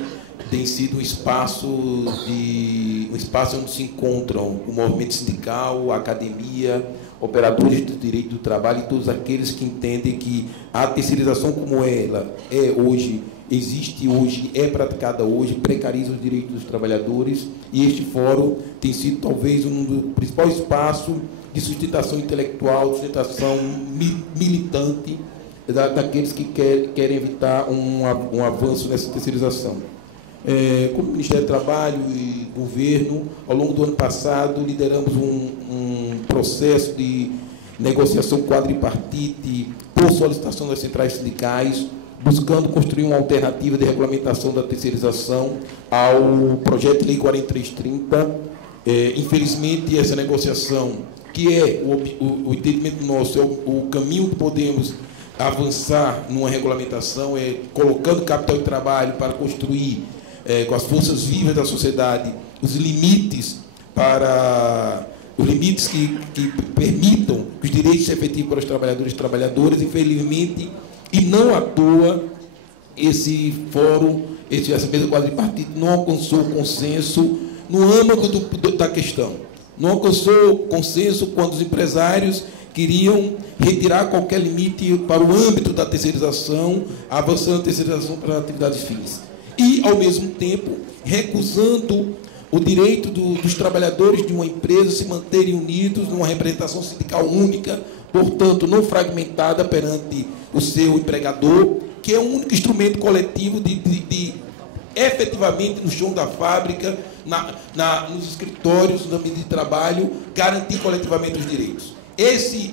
tem sido um espaço onde se encontram o movimento sindical, a academia, operadores do direito do trabalho e todos aqueles que entendem que a terceirização como ela é hoje, existe hoje, é praticada hoje, precariza os direitos dos trabalhadores, e este fórum tem sido talvez um dos principais espaços de sustentação intelectual, de sustentação militante daqueles que querem evitar um avanço nessa terceirização. Como Ministério do Trabalho e Governo, ao longo do ano passado, lideramos um processo de negociação quadripartite por solicitação das centrais sindicais, buscando construir uma alternativa de regulamentação da terceirização ao projeto de lei 4330. Infelizmente, essa negociação, que é o entendimento nosso, é o caminho que podemos avançar numa regulamentação, colocando capital de trabalho para construir, com as forças vivas da sociedade, os limites que permitam que os direitos se efetivem para os trabalhadores e trabalhadoras. Infelizmente, e não à toa, esse fórum, essa mesa quadripartite não alcançou consenso no âmbito da questão. Não alcançou consenso quando os empresários queriam retirar qualquer limite para o âmbito da terceirização, avançando a terceirização para atividades fins. E, ao mesmo tempo, recusando o direito dos trabalhadores de uma empresa se manterem unidos numa representação sindical única, portanto, não fragmentada perante o seu empregador, que é o único instrumento coletivo de efetivamente, no chão da fábrica, nos escritórios, no ambiente de trabalho, garantir coletivamente os direitos.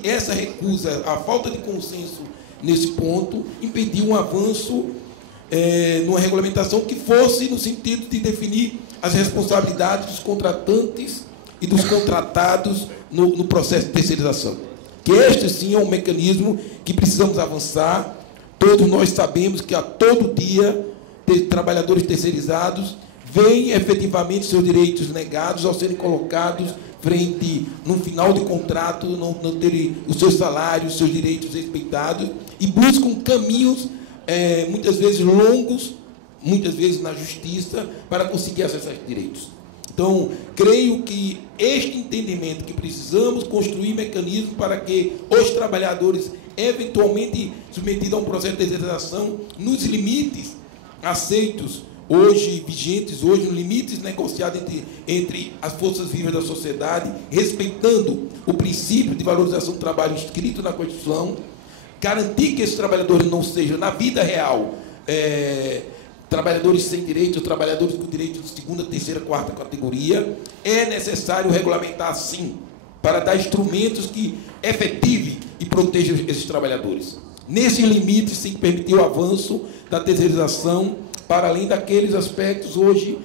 Essa recusa, a falta de consenso nesse ponto, impediu um avanço numa regulamentação que fosse no sentido de definir as responsabilidades dos contratantes e dos contratados no processo de terceirização. Que este, sim, é um mecanismo que precisamos avançar. Todos nós sabemos que a todo dia trabalhadores terceirizados veem efetivamente seus direitos negados ao serem colocados frente, no final de contrato, não terem os seus salários, os seus direitos respeitados, e buscam caminhos, muitas vezes longos, muitas vezes na justiça, para conseguir acesso aos direitos. Então, creio que este entendimento que precisamos construir mecanismos para que os trabalhadores, eventualmente submetidos a um processo de terceirização, nos limites aceitos hoje, vigentes hoje, nos limites negociados entre as forças vivas da sociedade, respeitando o princípio de valorização do trabalho inscrito na Constituição, garantir que esses trabalhadores não sejam, na vida real, trabalhadores sem direitos, trabalhadores com direitos de segunda, terceira, quarta categoria. É necessário regulamentar, sim, para dar instrumentos que efetivem e protejam esses trabalhadores. Nesses limites, sem permitir o avanço da terceirização, para além daqueles aspectos hoje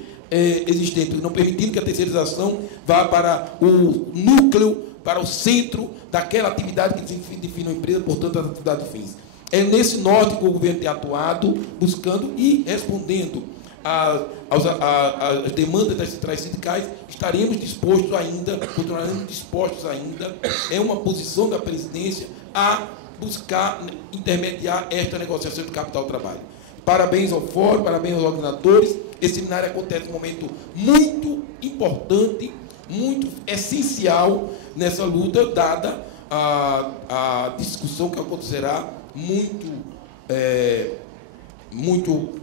existentes, não permitindo que a terceirização vá para o núcleo, para o centro daquela atividade que define a empresa, portanto, a atividade de fins. É nesse norte que o governo tem atuado, buscando e respondendo às demandas das centrais sindicais. Estaremos dispostos ainda, continuaremos dispostos ainda, é uma posição da presidência a buscar intermediar esta negociação do capital do trabalho. Parabéns ao fórum, parabéns aos organizadores. Esse seminário acontece num momento muito importante, muito essencial nessa luta, dada a discussão que acontecerá muito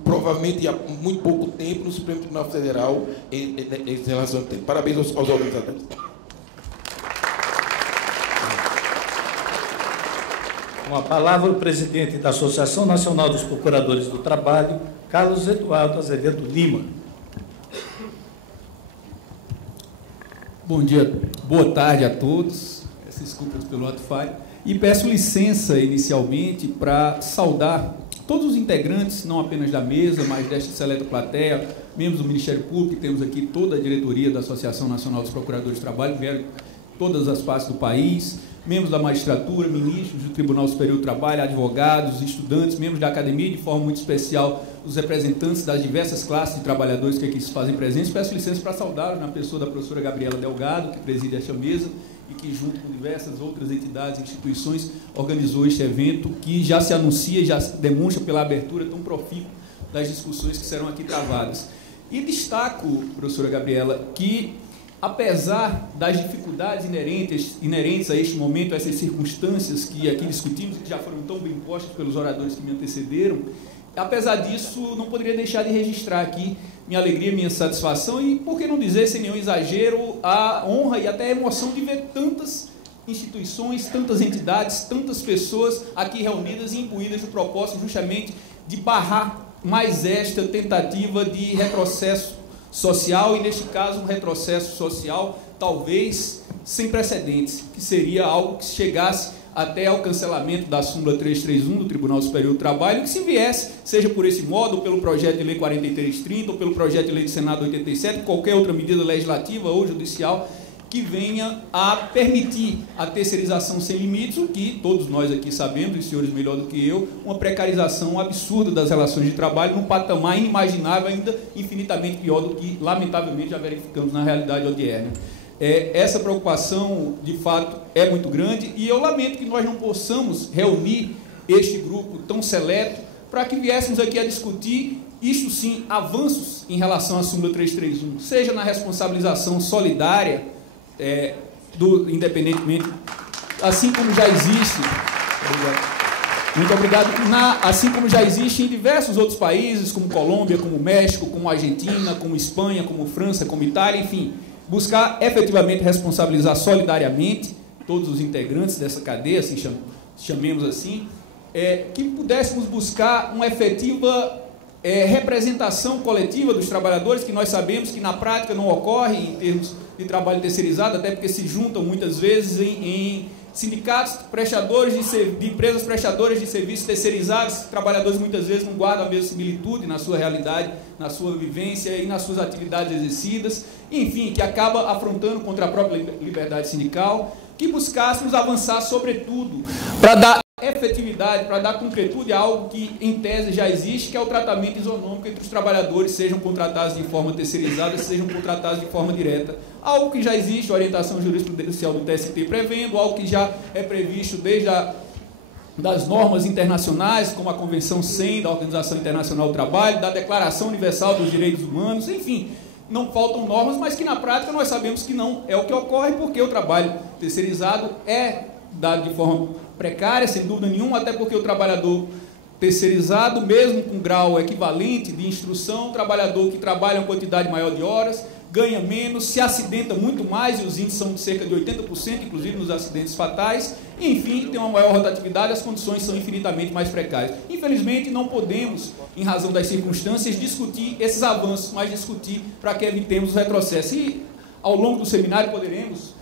provavelmente há muito pouco tempo no Supremo Tribunal Federal em relação ao tempo. Parabéns aos organizadores. Com a palavra, o presidente da Associação Nacional dos Procuradores do Trabalho, Carlos Eduardo Azevedo Lima. Bom dia, boa tarde a todos. Peço desculpas pelo ato falho. E peço licença, inicialmente, para saudar todos os integrantes, não apenas da mesa, mas desta seleta plateia, membros do Ministério Público, temos aqui toda a diretoria da Associação Nacional dos Procuradores do Trabalho, vieram de todas as partes do país, membros da magistratura, ministros do Tribunal Superior do Trabalho, advogados, estudantes, membros da academia, de forma muito especial, os representantes das diversas classes de trabalhadores que aqui se fazem presentes. Peço licença para saudar na pessoa da professora Gabriela Delgado, que preside esta mesa, e que, junto com diversas outras entidades e instituições, organizou este evento, que já se anuncia e já se demonstra pela abertura tão profícua das discussões que serão aqui travadas. E destaco, professora Gabriela, que apesar das dificuldades inerentes a este momento, a essas circunstâncias que aqui discutimos, que já foram tão bem postas pelos oradores que me antecederam, apesar disso, não poderia deixar de registrar aqui minha alegria, minha satisfação e, por que não dizer, sem nenhum exagero, a honra e até a emoção de ver tantas instituições, tantas entidades, tantas pessoas aqui reunidas e imbuídas do propósito justamente de barrar mais esta tentativa de retrocesso social, e neste caso um retrocesso social talvez sem precedentes, que seria algo que chegasse até ao cancelamento da súmula 331 do Tribunal Superior do Trabalho, que se viesse, seja por esse modo, ou pelo projeto de lei 4330, ou pelo projeto de lei do Senado 87, qualquer outra medida legislativa ou judicial que venha a permitir a terceirização sem limites, o que todos nós aqui sabemos, e os senhores melhor do que eu, uma precarização absurda das relações de trabalho, num patamar inimaginável, ainda infinitamente pior do que, lamentavelmente, já verificamos na realidade odierna. Essa preocupação, de fato, é muito grande, e eu lamento que nós não possamos reunir este grupo tão seleto para que viéssemos aqui a discutir, isto sim, avanços em relação à súmula 331, seja na responsabilização solidária, independentemente, assim como já existe, muito obrigado, assim como já existe em diversos outros países, como Colômbia, como México, como Argentina, como Espanha, como França, como Itália, enfim, buscar efetivamente responsabilizar solidariamente todos os integrantes dessa cadeia, assim, chamemos assim, que pudéssemos buscar uma efetiva representação coletiva dos trabalhadores, que nós sabemos que na prática não ocorre em termos de trabalho terceirizado, até porque se juntam muitas vezes em sindicatos prestadores de empresas prestadoras de serviços terceirizados. Trabalhadores muitas vezes não guardam a mesma similitude na sua realidade, na sua vivência e nas suas atividades exercidas, enfim, que acaba afrontando contra a própria liberdade sindical, que buscássemos avançar sobretudo para dar efetividade, para dar concretude a algo que em tese já existe, que é o tratamento isonômico entre os trabalhadores, sejam contratados de forma terceirizada, sejam contratados de forma direta. Algo que já existe, a orientação jurisprudencial do TST prevendo, algo que já é previsto desde das normas internacionais, como a Convenção 100 da Organização Internacional do Trabalho, da Declaração Universal dos Direitos Humanos, enfim, não faltam normas, mas que na prática nós sabemos que não é o que ocorre, porque o trabalho terceirizado é dado de forma precária, sem dúvida nenhuma, até porque o trabalhador terceirizado, mesmo com grau equivalente de instrução, o trabalhador que trabalha uma quantidade maior de horas, ganha menos, se acidenta muito mais, e os índices são de cerca de 80%, inclusive nos acidentes fatais, enfim, tem uma maior rotatividade, as condições são infinitamente mais precárias. Infelizmente, não podemos, em razão das circunstâncias, discutir esses avanços, mas discutir para que evitemos os retrocessos. E, ao longo do seminário, poderemos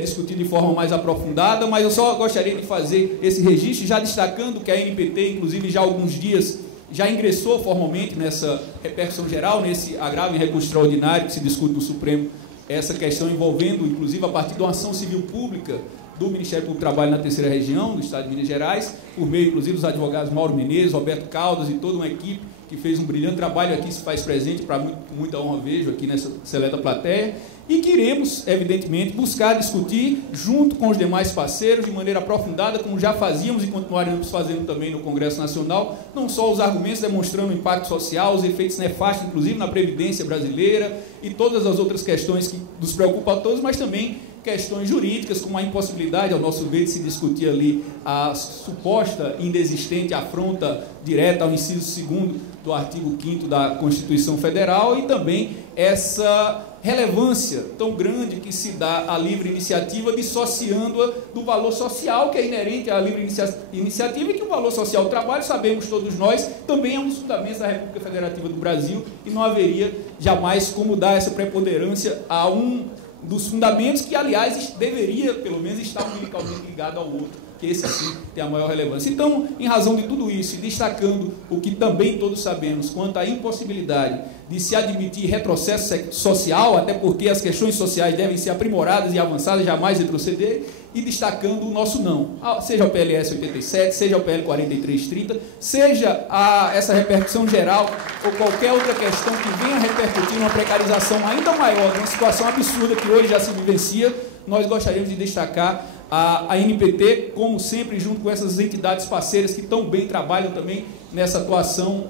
discutir de forma mais aprofundada, mas eu só gostaria de fazer esse registro, já destacando que a NPT, inclusive, já há alguns dias, já ingressou formalmente nessa repercussão geral, nesse agravo em recurso extraordinário que se discute no Supremo, essa questão envolvendo, inclusive, a partir de uma ação civil pública do Ministério Público do Trabalho na terceira região do Estado de Minas Gerais, por meio, inclusive, dos advogados Mauro Menezes, Roberto Caldas e toda uma equipe que fez um brilhante trabalho aqui, se faz presente, para muita honra vejo aqui nessa seleta plateia, e que iremos, evidentemente, buscar discutir junto com os demais parceiros, de maneira aprofundada, como já fazíamos e continuaremos fazendo também no Congresso Nacional, não só os argumentos demonstrando o impacto social, os efeitos nefastos, inclusive na Previdência brasileira, e todas as outras questões que nos preocupam a todos, mas também questões jurídicas, como a impossibilidade, ao nosso ver, de se discutir ali a suposta inexistente afronta direta ao inciso 2º do artigo 5º da Constituição Federal, e também essa relevância tão grande que se dá à livre iniciativa, dissociando-a do valor social que é inerente à livre iniciativa, e que o valor social do trabalho, sabemos todos nós, também é um dos fundamentos da República Federativa do Brasil, e não haveria jamais como dar essa preponderância a um dos fundamentos que, aliás, deveria, pelo menos, estar umbilicalmente ligado ao outro, que esse sim tem a maior relevância. Então, em razão de tudo isso, e destacando o que também todos sabemos, quanto à impossibilidade de se admitir retrocesso social, até porque as questões sociais devem ser aprimoradas e avançadas, jamais retroceder, e destacando o nosso não, seja o PLS 87, seja o PL 4330, seja essa repercussão geral ou qualquer outra questão que venha repercutir numa precarização ainda maior, numa situação absurda que hoje já se vivencia, nós gostaríamos de destacar a NPT, como sempre, junto com essas entidades parceiras que tão bem trabalham também nessa atuação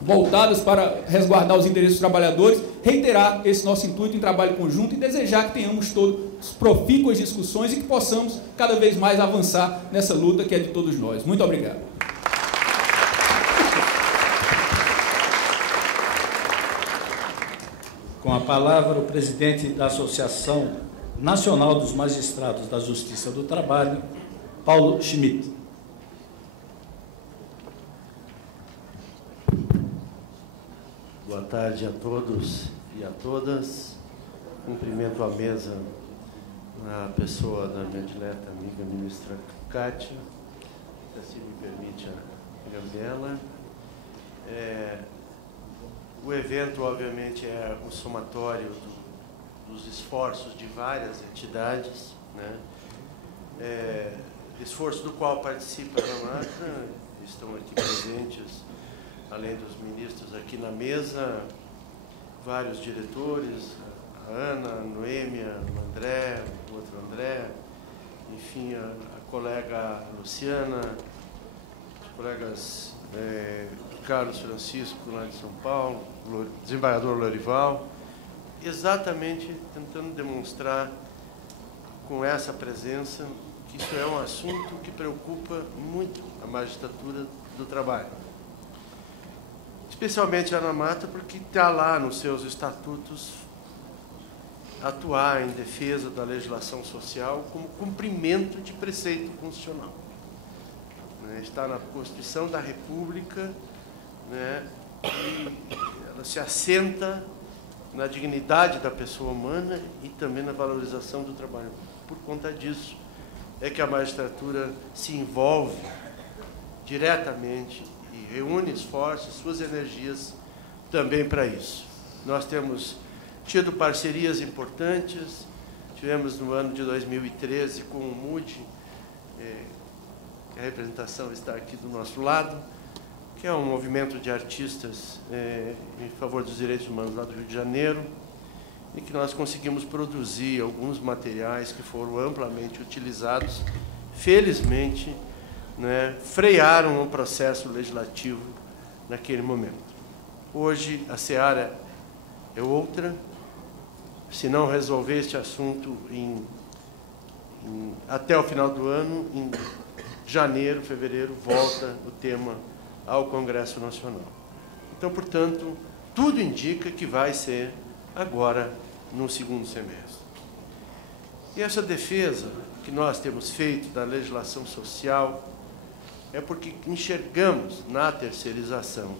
voltadas para resguardar os interesses dos trabalhadores, reiterar esse nosso intuito em trabalho conjunto e desejar que tenhamos todos profícuas discussões e que possamos cada vez mais avançar nessa luta que é de todos nós. Muito obrigado. Com a palavra, o presidente da Associação Nacional dos Magistrados da Justiça do Trabalho, Paulo Schmidt. Boa tarde a todos e a todas. Cumprimento a mesa na pessoa da minha dileta amiga ministra Kátia, se assim me permite a Gabriela. O evento, obviamente, é o somatório dos esforços de várias entidades, né? Esforço do qual participa a ANAMATRA, estão aqui presentes, além dos ministros aqui na mesa, vários diretores, a Ana, a Noêmia, o André, o outro André, enfim, a colega Luciana, os colegas Carlos Francisco, lá de São Paulo, o desembargador Lorival, exatamente tentando demonstrar com essa presença que isso é um assunto que preocupa muito a magistratura do trabalho. Especialmente a ANAMATRA, porque está lá nos seus estatutos atuar em defesa da legislação social como cumprimento de preceito constitucional. Está na Constituição da República, né, e ela se assenta na dignidade da pessoa humana e também na valorização do trabalho. Por conta disso é que a magistratura se envolve diretamente e reúne esforços, suas energias também para isso. Nós temos tido parcerias importantes, tivemos no ano de 2013 com o MUD, que a representação está aqui do nosso lado, que é um movimento de artistas em favor dos direitos humanos lá do Rio de Janeiro, e que nós conseguimos produzir alguns materiais que foram amplamente utilizados. Felizmente, né, frearam o processo legislativo naquele momento. Hoje, a seara é outra. Se não resolver este assunto até o final do ano, em janeiro, fevereiro, volta o tema ao Congresso Nacional. Então, portanto, tudo indica que vai ser agora no segundo semestre. E essa defesa que nós temos feito da legislação social é porque enxergamos na terceirização,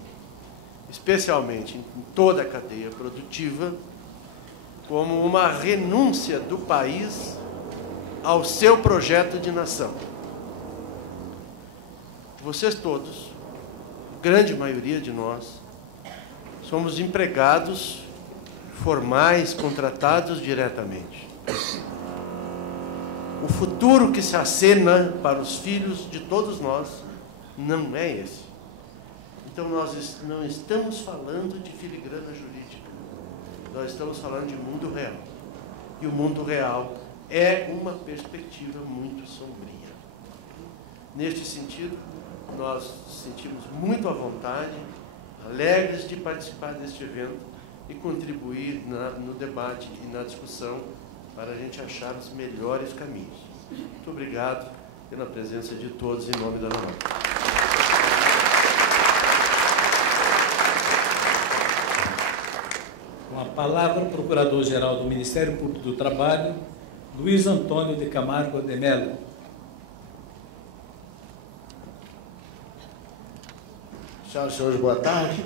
especialmente em toda a cadeia produtiva, como uma renúncia do país ao seu projeto de nação. Vocês todos, grande maioria de nós, somos empregados formais, contratados diretamente. O futuro que se acena para os filhos de todos nós não é esse. Então, nós não estamos falando de filigrana jurídica, nós estamos falando de mundo real. E o mundo real é uma perspectiva muito sombria. Neste sentido, nós nos sentimos muito à vontade, alegres de participar deste evento e contribuir no debate e na discussão para a gente achar os melhores caminhos. Muito obrigado pela presença de todos, em nome da ANAMATRA. Com a palavra, o Procurador-Geral do Ministério Público do Trabalho, Luiz Antônio de Camargo de Mello. Senhoras e senhores, boa tarde.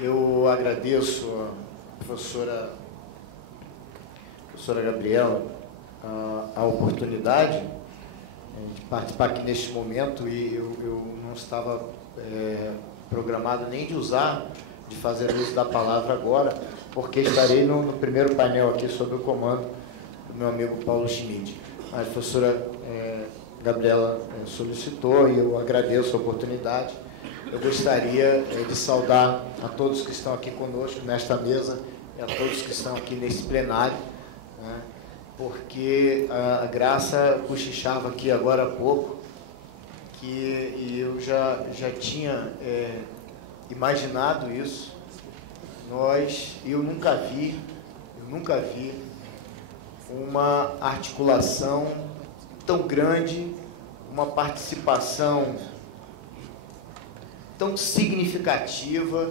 Eu agradeço a professora Gabriela a oportunidade de participar aqui neste momento, e eu não estava programado nem de fazer uso da palavra agora, porque estarei no primeiro painel aqui sob o comando do meu amigo Paulo Schmidt. A professora Gabriela solicitou e eu agradeço a oportunidade. Eu gostaria de saudar a todos que estão aqui conosco nesta mesa e a todos que estão aqui nesse plenário, né, porque a Graça cochichava aqui agora há pouco, e eu já tinha imaginado isso. Eu nunca vi uma articulação tão grande, uma participação tão significativa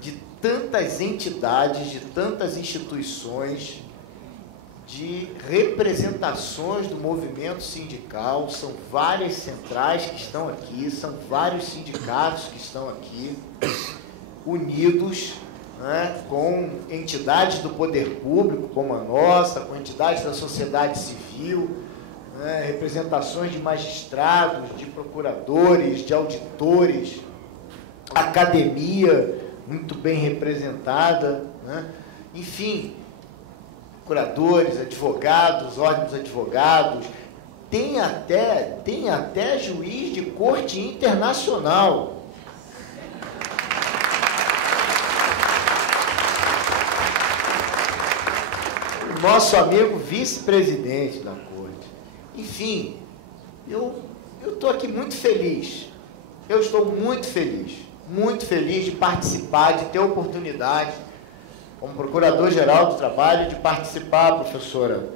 de tantas entidades, de tantas instituições, de representações do movimento sindical. São várias centrais que estão aqui, são vários sindicatos que estão aqui, unidos, né, com entidades do poder público, como a nossa, com entidades da sociedade civil, né, representações de magistrados, de procuradores, de auditores, academia muito bem representada, né, enfim, procuradores, advogados, ordem dos advogados, tem até juiz de corte internacional. O nosso amigo vice-presidente da corte. Enfim, eu estou aqui muito feliz. Eu estou muito feliz de participar, de ter a oportunidade, como Procurador-Geral do Trabalho, de participar, professora,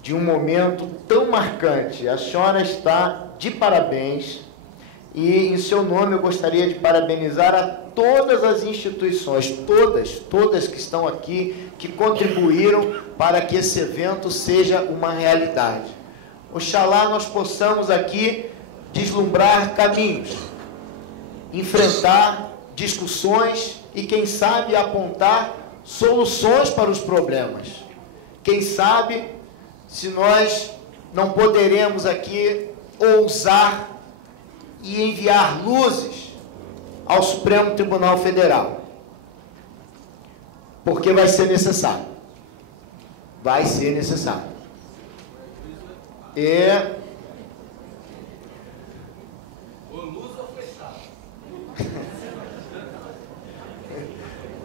de um momento tão marcante. A senhora está de parabéns e, em seu nome, eu gostaria de parabenizar a todas as instituições, todas que estão aqui, que contribuíram para que esse evento seja uma realidade. Oxalá nós possamos aqui deslumbrar caminhos, enfrentar discussões e, quem sabe, apontar soluções para os problemas. Quem sabe se nós não poderemos aqui ousar e enviar luzes ao Supremo Tribunal Federal, porque vai ser necessário. Vai ser necessário.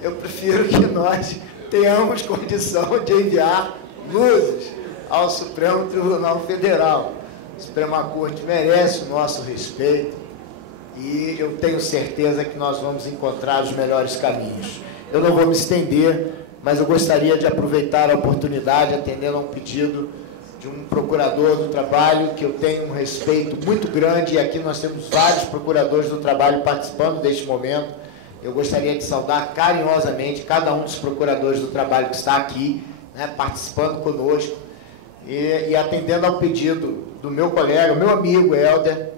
Eu prefiro que nós tenhamos condição de enviar luzes ao Supremo Tribunal Federal. A Suprema Corte merece o nosso respeito e eu tenho certeza que nós vamos encontrar os melhores caminhos. Eu não vou me estender, mas eu gostaria de aproveitar a oportunidade, atendendo a um pedido de um procurador do trabalho, que eu tenho um respeito muito grande, e aqui nós temos vários procuradores do trabalho participando deste momento. Eu gostaria de saudar carinhosamente cada um dos procuradores do trabalho que está aqui, né, participando conosco, e atendendo ao pedido do meu colega, meu amigo Helder,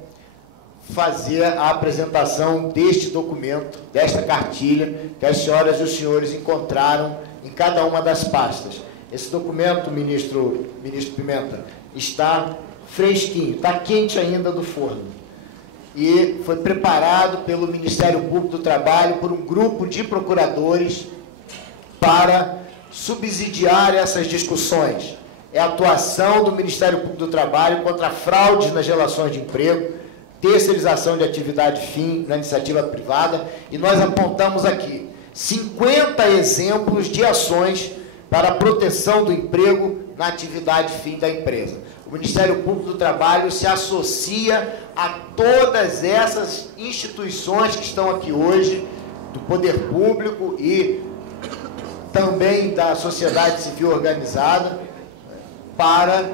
fazer a apresentação deste documento, desta cartilha, que as senhoras e os senhores encontraram em cada uma das pastas. Esse documento, ministro Pimenta, está fresquinho, está quente ainda do forno. E foi preparado pelo Ministério Público do Trabalho, por um grupo de procuradores, para subsidiar essas discussões. É a atuação do Ministério Público do Trabalho contra fraudes nas relações de emprego, terceirização de atividade fim na iniciativa privada, e nós apontamos aqui 50 exemplos de ações para a proteção do emprego na atividade fim da empresa. O Ministério Público do Trabalho se associa a todas essas instituições que estão aqui hoje, do poder público e também da sociedade civil organizada, para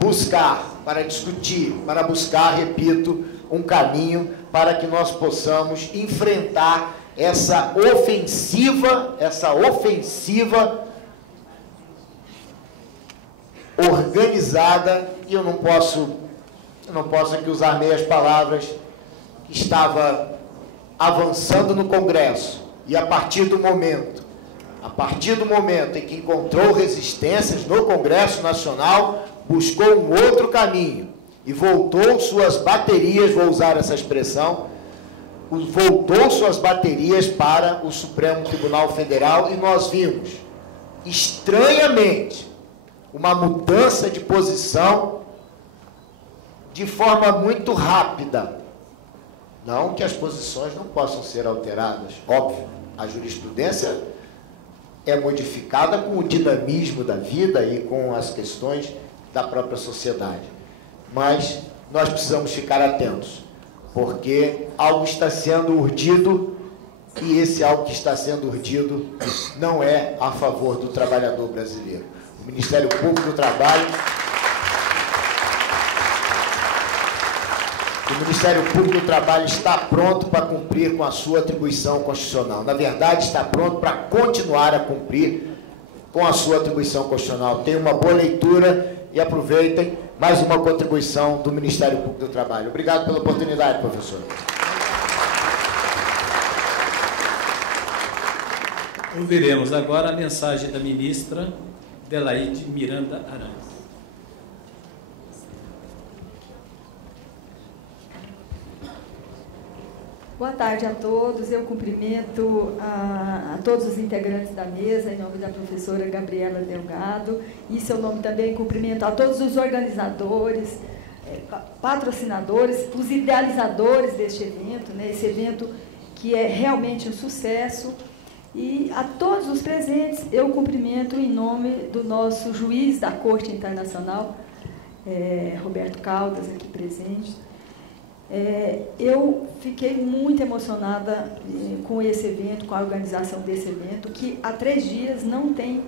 buscar, para discutir, para buscar, repito, um caminho para que nós possamos enfrentar essa ofensiva organizada, e eu não posso aqui usar meias palavras, que estava avançando no Congresso, e a partir do momento em que encontrou resistências no Congresso Nacional, buscou um outro caminho e voltou suas baterias, vou usar essa expressão, voltou suas baterias para o Supremo Tribunal Federal, e nós vimos, estranhamente, uma mudança de posição de forma muito rápida. Não que as posições não possam ser alteradas, óbvio, a jurisprudência é modificada com o dinamismo da vida e com as questões da própria sociedade. Mas nós precisamos ficar atentos, porque algo está sendo urdido e esse algo que está sendo urdido não é a favor do trabalhador brasileiro. O Ministério Público do Trabalho... O Ministério Público do Trabalho está pronto para cumprir com a sua atribuição constitucional. Na verdade, está pronto para continuar a cumprir com a sua atribuição constitucional. Tenham uma boa leitura e aproveitem mais uma contribuição do Ministério Público do Trabalho. Obrigado pela oportunidade, professor. Ouviremos agora a mensagem da ministra Delaide Miranda Arantes. Boa tarde a todos. Eu cumprimento a todos os integrantes da mesa, em nome da professora Gabriela Delgado, e seu nome também cumprimento a todos os organizadores, patrocinadores, os idealizadores deste evento, né, esse evento que é realmente um sucesso. E a todos os presentes, eu cumprimento em nome do nosso juiz da Corte Internacional, Roberto Caldas, aqui presente. Eu fiquei muito emocionada com esse evento, com a organização desse evento, que há 3 dias não tem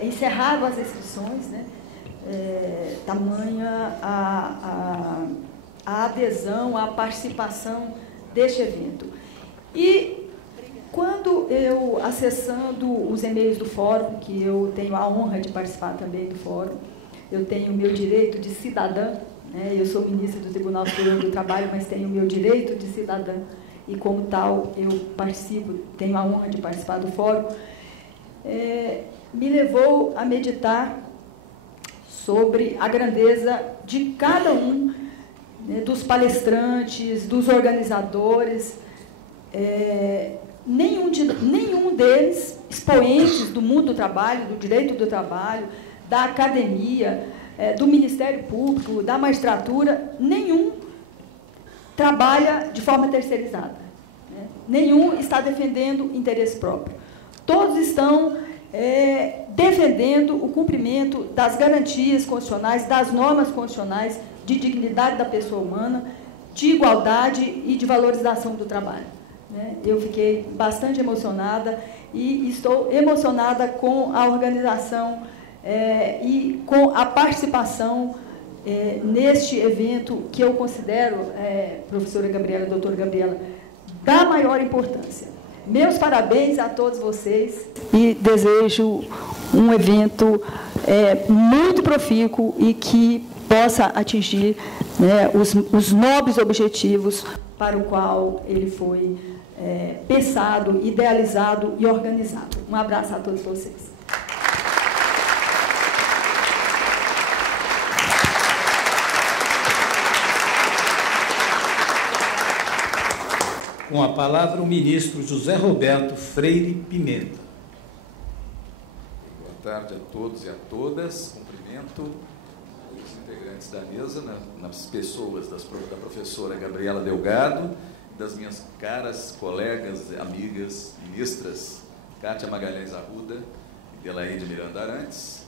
encerrado as inscrições, né? Tamanha a adesão, a participação deste evento. E quando eu, acessando os e-mails do fórum, que eu tenho a honra de participar também do fórum, eu tenho o meu direito de cidadã, eu sou ministra do Tribunal Superior do Trabalho, mas tenho o meu direito de cidadã e, como tal, eu participo, tenho a honra de participar do fórum, me levou a meditar sobre a grandeza de cada um, né, dos palestrantes, dos organizadores, nenhum deles, expoentes do mundo do trabalho, do direito do trabalho, da academia, do Ministério Público, da magistratura, nenhum trabalha de forma terceirizada, né? Nenhum está defendendo interesse próprio. Todos estão defendendo o cumprimento das garantias constitucionais, das normas constitucionais de dignidade da pessoa humana, de igualdade e de valorização do trabalho, né? Eu fiquei bastante emocionada e estou emocionada com a organização e com a participação neste evento que eu considero, professora Gabriela, doutora Gabriela, da maior importância. Meus parabéns a todos vocês e desejo um evento muito profícuo e que possa atingir, né, os nobres objetivos para o qual ele foi pensado, idealizado e organizado. Um abraço a todos vocês. Com a palavra, o ministro José Roberto Freire Pimenta. Boa tarde a todos e a todas. Cumprimento os integrantes da mesa, nas pessoas da professora Gabriela Delgado, das minhas caras colegas, amigas, ministras, Kátia Magalhães Arruda e Delaide Miranda Arantes.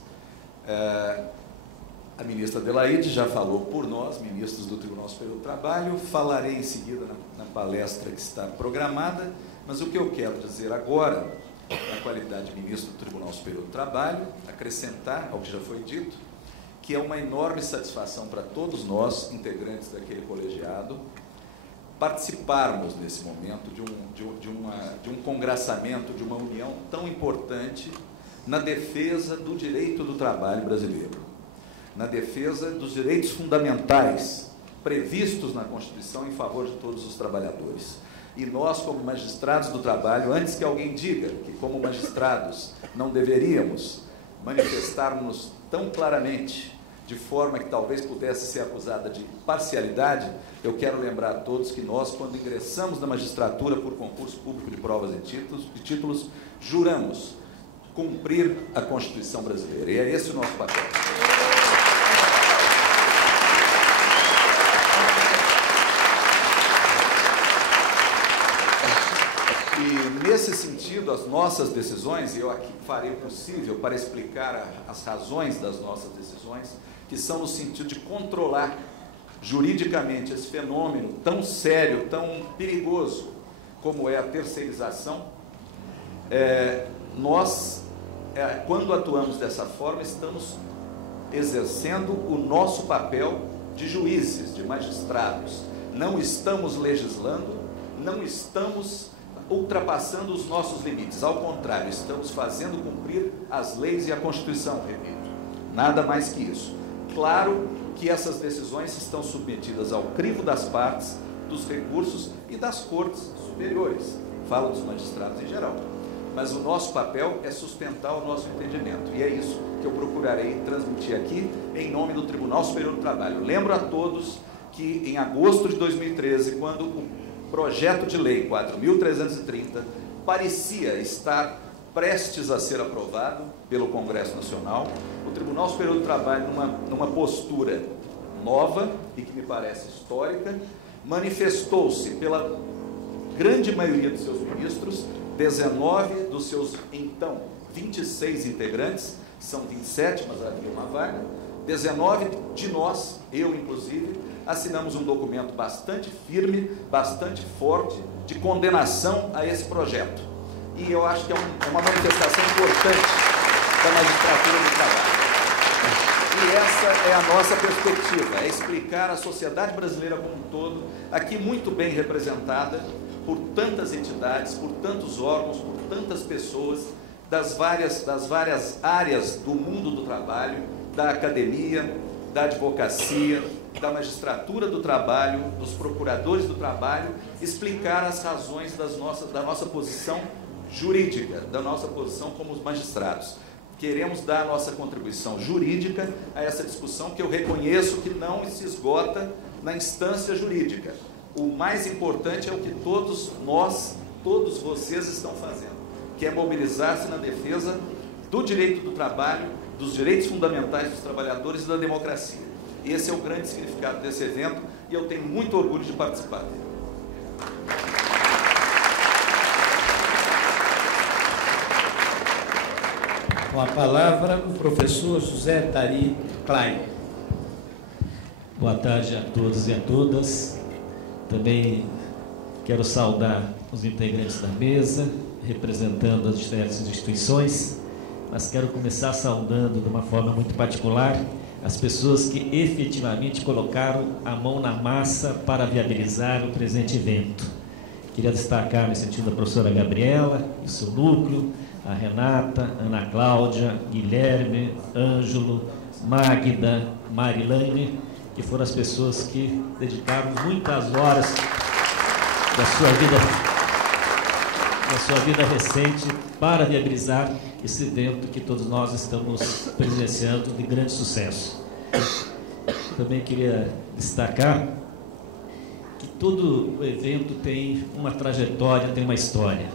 A ministra Delaide já falou por nós, ministros do Tribunal Superior do Trabalho. Falarei em seguida na palestra que está programada, mas o que eu quero dizer agora, na qualidade de ministro do Tribunal Superior do Trabalho, acrescentar ao que já foi dito, que é uma enorme satisfação para todos nós, integrantes daquele colegiado, participarmos nesse momento de um congraçamento, de uma união tão importante na defesa do direito do trabalho brasileiro, na defesa dos direitos fundamentais previstos na Constituição em favor de todos os trabalhadores. E nós, como magistrados do trabalho, antes que alguém diga que, como magistrados, não deveríamos manifestar-nos tão claramente, de forma que talvez pudesse ser acusada de parcialidade, eu quero lembrar a todos que nós, quando ingressamos na magistratura por concurso público de provas e títulos, juramos cumprir a Constituição brasileira. E é esse o nosso papel. E, nesse sentido, as nossas decisões, e eu aqui farei o possível para explicar as razões das nossas decisões, que são no sentido de controlar juridicamente esse fenômeno tão sério, tão perigoso, como é a terceirização, nós, quando atuamos dessa forma, estamos exercendo o nosso papel de juízes, de magistrados. Não estamos legislando, não estamos ultrapassando os nossos limites. Ao contrário, estamos fazendo cumprir as leis e a Constituição, repito. Nada mais que isso. Claro que essas decisões estão submetidas ao crivo das partes, dos recursos e das cortes superiores. Falo dos magistrados em geral. Mas o nosso papel é sustentar o nosso entendimento. E é isso que eu procurarei transmitir aqui em nome do Tribunal Superior do Trabalho. Lembro a todos que em agosto de 2013, quando o projeto de lei 4.330 parecia estar prestes a ser aprovado pelo Congresso Nacional, o Tribunal Superior do Trabalho, numa postura nova e que me parece histórica, manifestou-se pela grande maioria dos seus ministros, 19 dos seus, então, 26 integrantes, são 27, mas havia uma vaga, 19 de nós, eu inclusive, assinamos um documento bastante firme, bastante forte, de condenação a esse projeto. E eu acho que é uma manifestação importante da magistratura do trabalho. E essa é a nossa perspectiva, é explicar a sociedade brasileira como um todo, aqui muito bem representada por tantas entidades, por tantos órgãos, por tantas pessoas, das várias áreas do mundo do trabalho, da academia, da advocacia, da magistratura do trabalho, dos procuradores do trabalho, explicar as razões da nossa posição jurídica, da nossa posição como magistrados. Queremos dar a nossa contribuição jurídica a essa discussão, que eu reconheço que não se esgota na instância jurídica. O mais importante é o que todos nós, todos vocês estão fazendo, que é mobilizar-se na defesa do direito do trabalho, dos direitos fundamentais dos trabalhadores e da democracia. Esse é o grande significado desse evento e eu tenho muito orgulho de participar dele. Com a palavra, o professor José Tari Klein. Boa tarde a todos e a todas. Também quero saudar os integrantes da mesa, representando as diferentes instituições, mas quero começar saudando de uma forma muito particular as pessoas que efetivamente colocaram a mão na massa para viabilizar o presente evento. Queria destacar nesse sentido a professora Gabriela e seu núcleo, a Renata, Ana Cláudia, Guilherme, Ângelo, Magda, Marilane, que foram as pessoas que dedicaram muitas horas da sua vida recente para viabilizar esse evento que todos nós estamos presenciando de grande sucesso. Também queria destacar que todo o evento tem uma trajetória, tem uma história.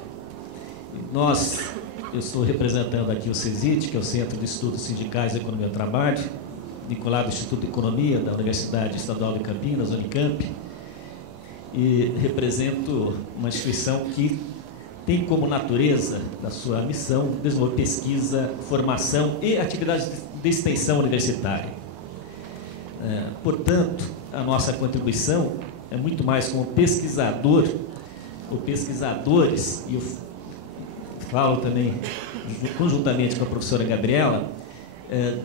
Eu estou representando aqui o CESIT, que é o Centro de Estudos Sindicais e Economia do Trabalho, vinculado ao Instituto de Economia da Universidade Estadual de Campinas, Unicamp, e represento uma instituição que tem como natureza da sua missão desenvolver pesquisa, formação e atividades de extensão universitária. Portanto, a nossa contribuição é muito mais como pesquisador, ou pesquisadores, e eu falo também conjuntamente com a professora Gabriela,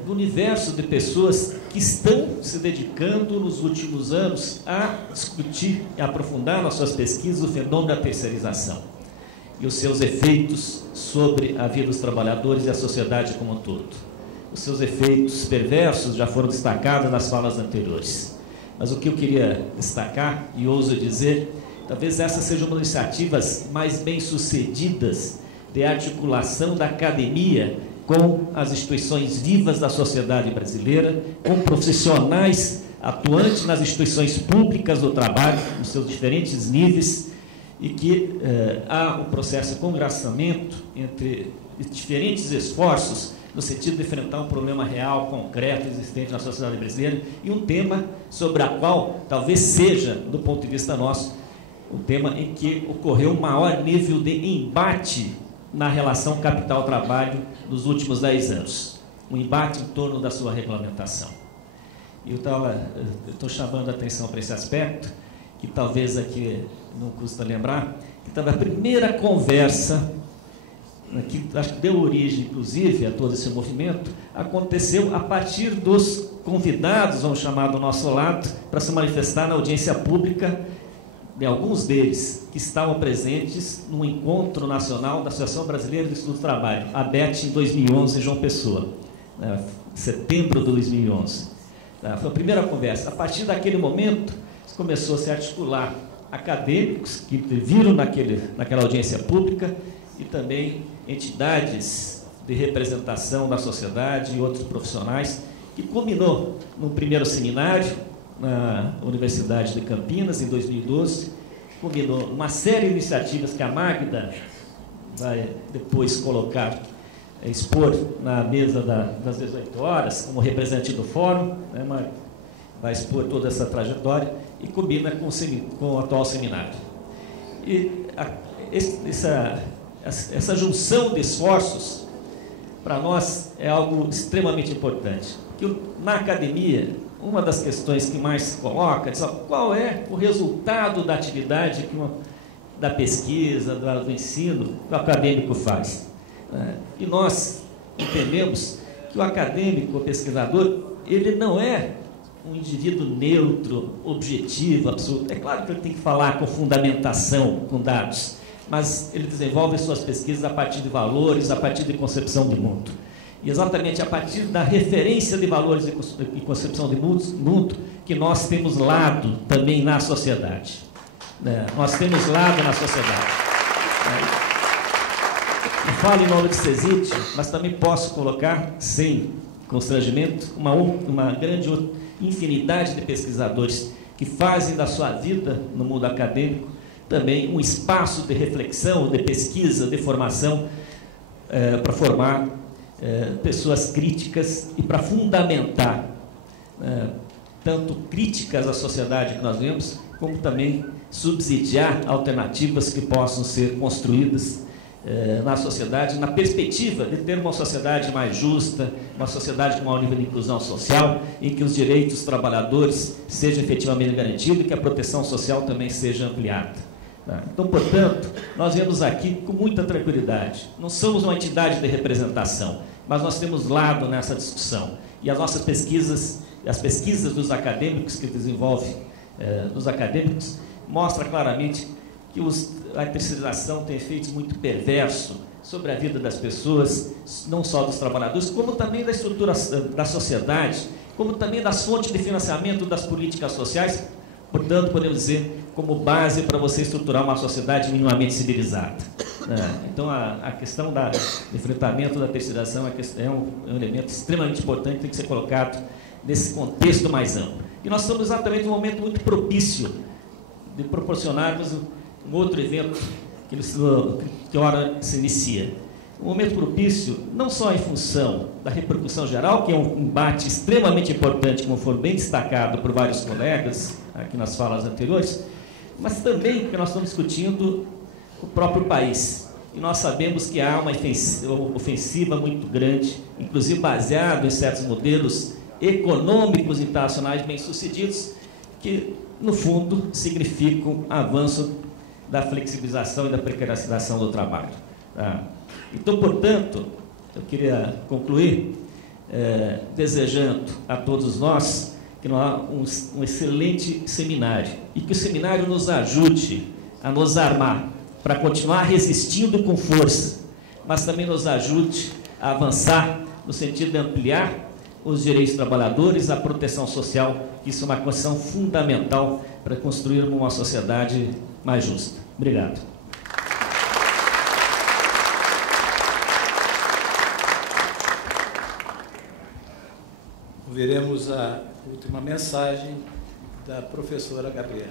do universo de pessoas que estão se dedicando nos últimos anos a discutir e aprofundar nas suas pesquisas o fenômeno da terceirização e os seus efeitos sobre a vida dos trabalhadores e a sociedade como um todo. Os seus efeitos perversos já foram destacados nas falas anteriores. Mas o que eu queria destacar, e ouso dizer, talvez essas sejam uma das iniciativas mais bem-sucedidas de articulação da academia com as instituições vivas da sociedade brasileira, com profissionais atuantes nas instituições públicas do trabalho, nos seus diferentes níveis, e que há um processo de congraçamento entre diferentes esforços no sentido de enfrentar um problema real, concreto, existente na sociedade brasileira, e um tema sobre o qual talvez seja, do ponto de vista nosso, o tema em que ocorreu um maior nível de embate na relação capital-trabalho nos últimos 10 anos. Um embate em torno da sua regulamentação. E eu estou chamando a atenção para esse aspecto, que talvez aqui não custa lembrar, que estava a primeira conversa, que acho que deu origem, inclusive, a todo esse movimento, aconteceu a partir dos convidados, vamos chamar do nosso lado, para se manifestar na audiência pública, de alguns deles que estavam presentes no Encontro Nacional da Associação Brasileira do Estudo do Trabalho, a ABET, em 2011, em João Pessoa, setembro de 2011. Foi a primeira conversa. A partir daquele momento, começou a se articular acadêmicos que viram naquela audiência pública e também entidades de representação da sociedade e outros profissionais, que culminou no primeiro seminário na Universidade de Campinas, em 2012, culminou uma série de iniciativas que a Magda vai depois colocar, expor na mesa das 18 horas, como representante do fórum, né, Magda? Vai expor toda essa trajetória e combina com o atual seminário. E essa junção de esforços, para nós, é algo extremamente importante. Que na academia, uma das questões que mais se coloca é qual é o resultado da atividade, da pesquisa, do ensino que o acadêmico faz. E nós entendemos que o acadêmico, o pesquisador, ele não é um indivíduo neutro, objetivo, absoluto. É claro que ele tem que falar com fundamentação, com dados, mas ele desenvolve suas pesquisas a partir de valores, a partir de concepção de mundo. E exatamente a partir da referência de valores e concepção de mundo que nós temos lado também na sociedade. Nós temos lado na sociedade. Eu falo em nome de CESIT, mas também posso colocar, sem constrangimento, uma grande infinidade de pesquisadores que fazem da sua vida no mundo acadêmico também um espaço de reflexão, de pesquisa, de formação, para formar pessoas críticas e para fundamentar tanto críticas à sociedade que nós vemos, como também subsidiar alternativas que possam ser construídas na sociedade, na perspectiva de ter uma sociedade mais justa, uma sociedade com maior nível de inclusão social, em que os direitos dos trabalhadores sejam efetivamente garantidos e que a proteção social também seja ampliada. Então, portanto, nós vemos aqui com muita tranquilidade. Não somos uma entidade de representação, mas nós temos lado nessa discussão. E as nossas pesquisas, as pesquisas dos acadêmicos que desenvolvem dos acadêmicos, mostram claramente que a terceirização tem efeitos muito perversos sobre a vida das pessoas, não só dos trabalhadores, como também da estrutura da sociedade, como também das fontes de financiamento das políticas sociais. Portanto, podemos dizer, como base para você estruturar uma sociedade minimamente civilizada. Então, a questão do enfrentamento da terceirização é um elemento extremamente importante, tem que ser colocado nesse contexto mais amplo. E nós estamos exatamente num momento muito propício de proporcionarmos um outro evento que hora se inicia. Um momento propício, não só em função da repercussão geral, que é um embate extremamente importante, como foi bem destacado por vários colegas aqui nas falas anteriores, mas também porque nós estamos discutindo o próprio país. E nós sabemos que há uma ofensiva muito grande, inclusive baseado em certos modelos econômicos internacionais bem-sucedidos, que, no fundo, significam avanço da flexibilização e da precarização do trabalho. Então, portanto, eu queria concluir desejando a todos nós que nós um excelente seminário e que o seminário nos ajude a nos armar para continuar resistindo com força, mas também nos ajude a avançar no sentido de ampliar os direitos dos trabalhadores, a proteção social, que isso é uma condição fundamental para construir uma sociedade mais justa. Obrigado. Ouviremos a última mensagem da professora Gabriela.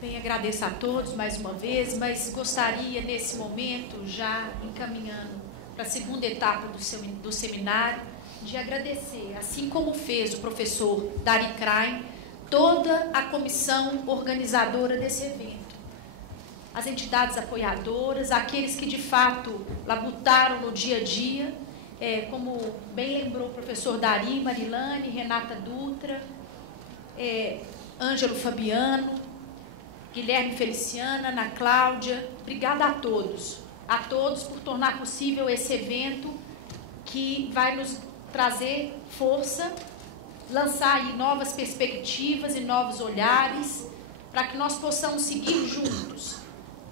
Bem, agradeço a todos mais uma vez, mas gostaria, nesse momento, já encaminhando para a segunda etapa do seminário, de agradecer, assim como fez o professor Dari Krain, toda a comissão organizadora desse evento. As entidades apoiadoras, aqueles que, de fato, labutaram no dia a dia, como bem lembrou o professor Dari, Marilane, Renata Dutra, Ângelo Fabiano, Guilherme Feliciana, Ana Cláudia. Obrigada a todos por tornar possível esse evento que vai nos trazer força, lançar aí novas perspectivas e novos olhares, para que nós possamos seguir juntos,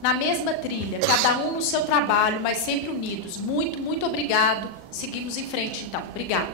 na mesma trilha, cada um no seu trabalho, mas sempre unidos. Muito, muito obrigado. Seguimos em frente, então. Obrigada.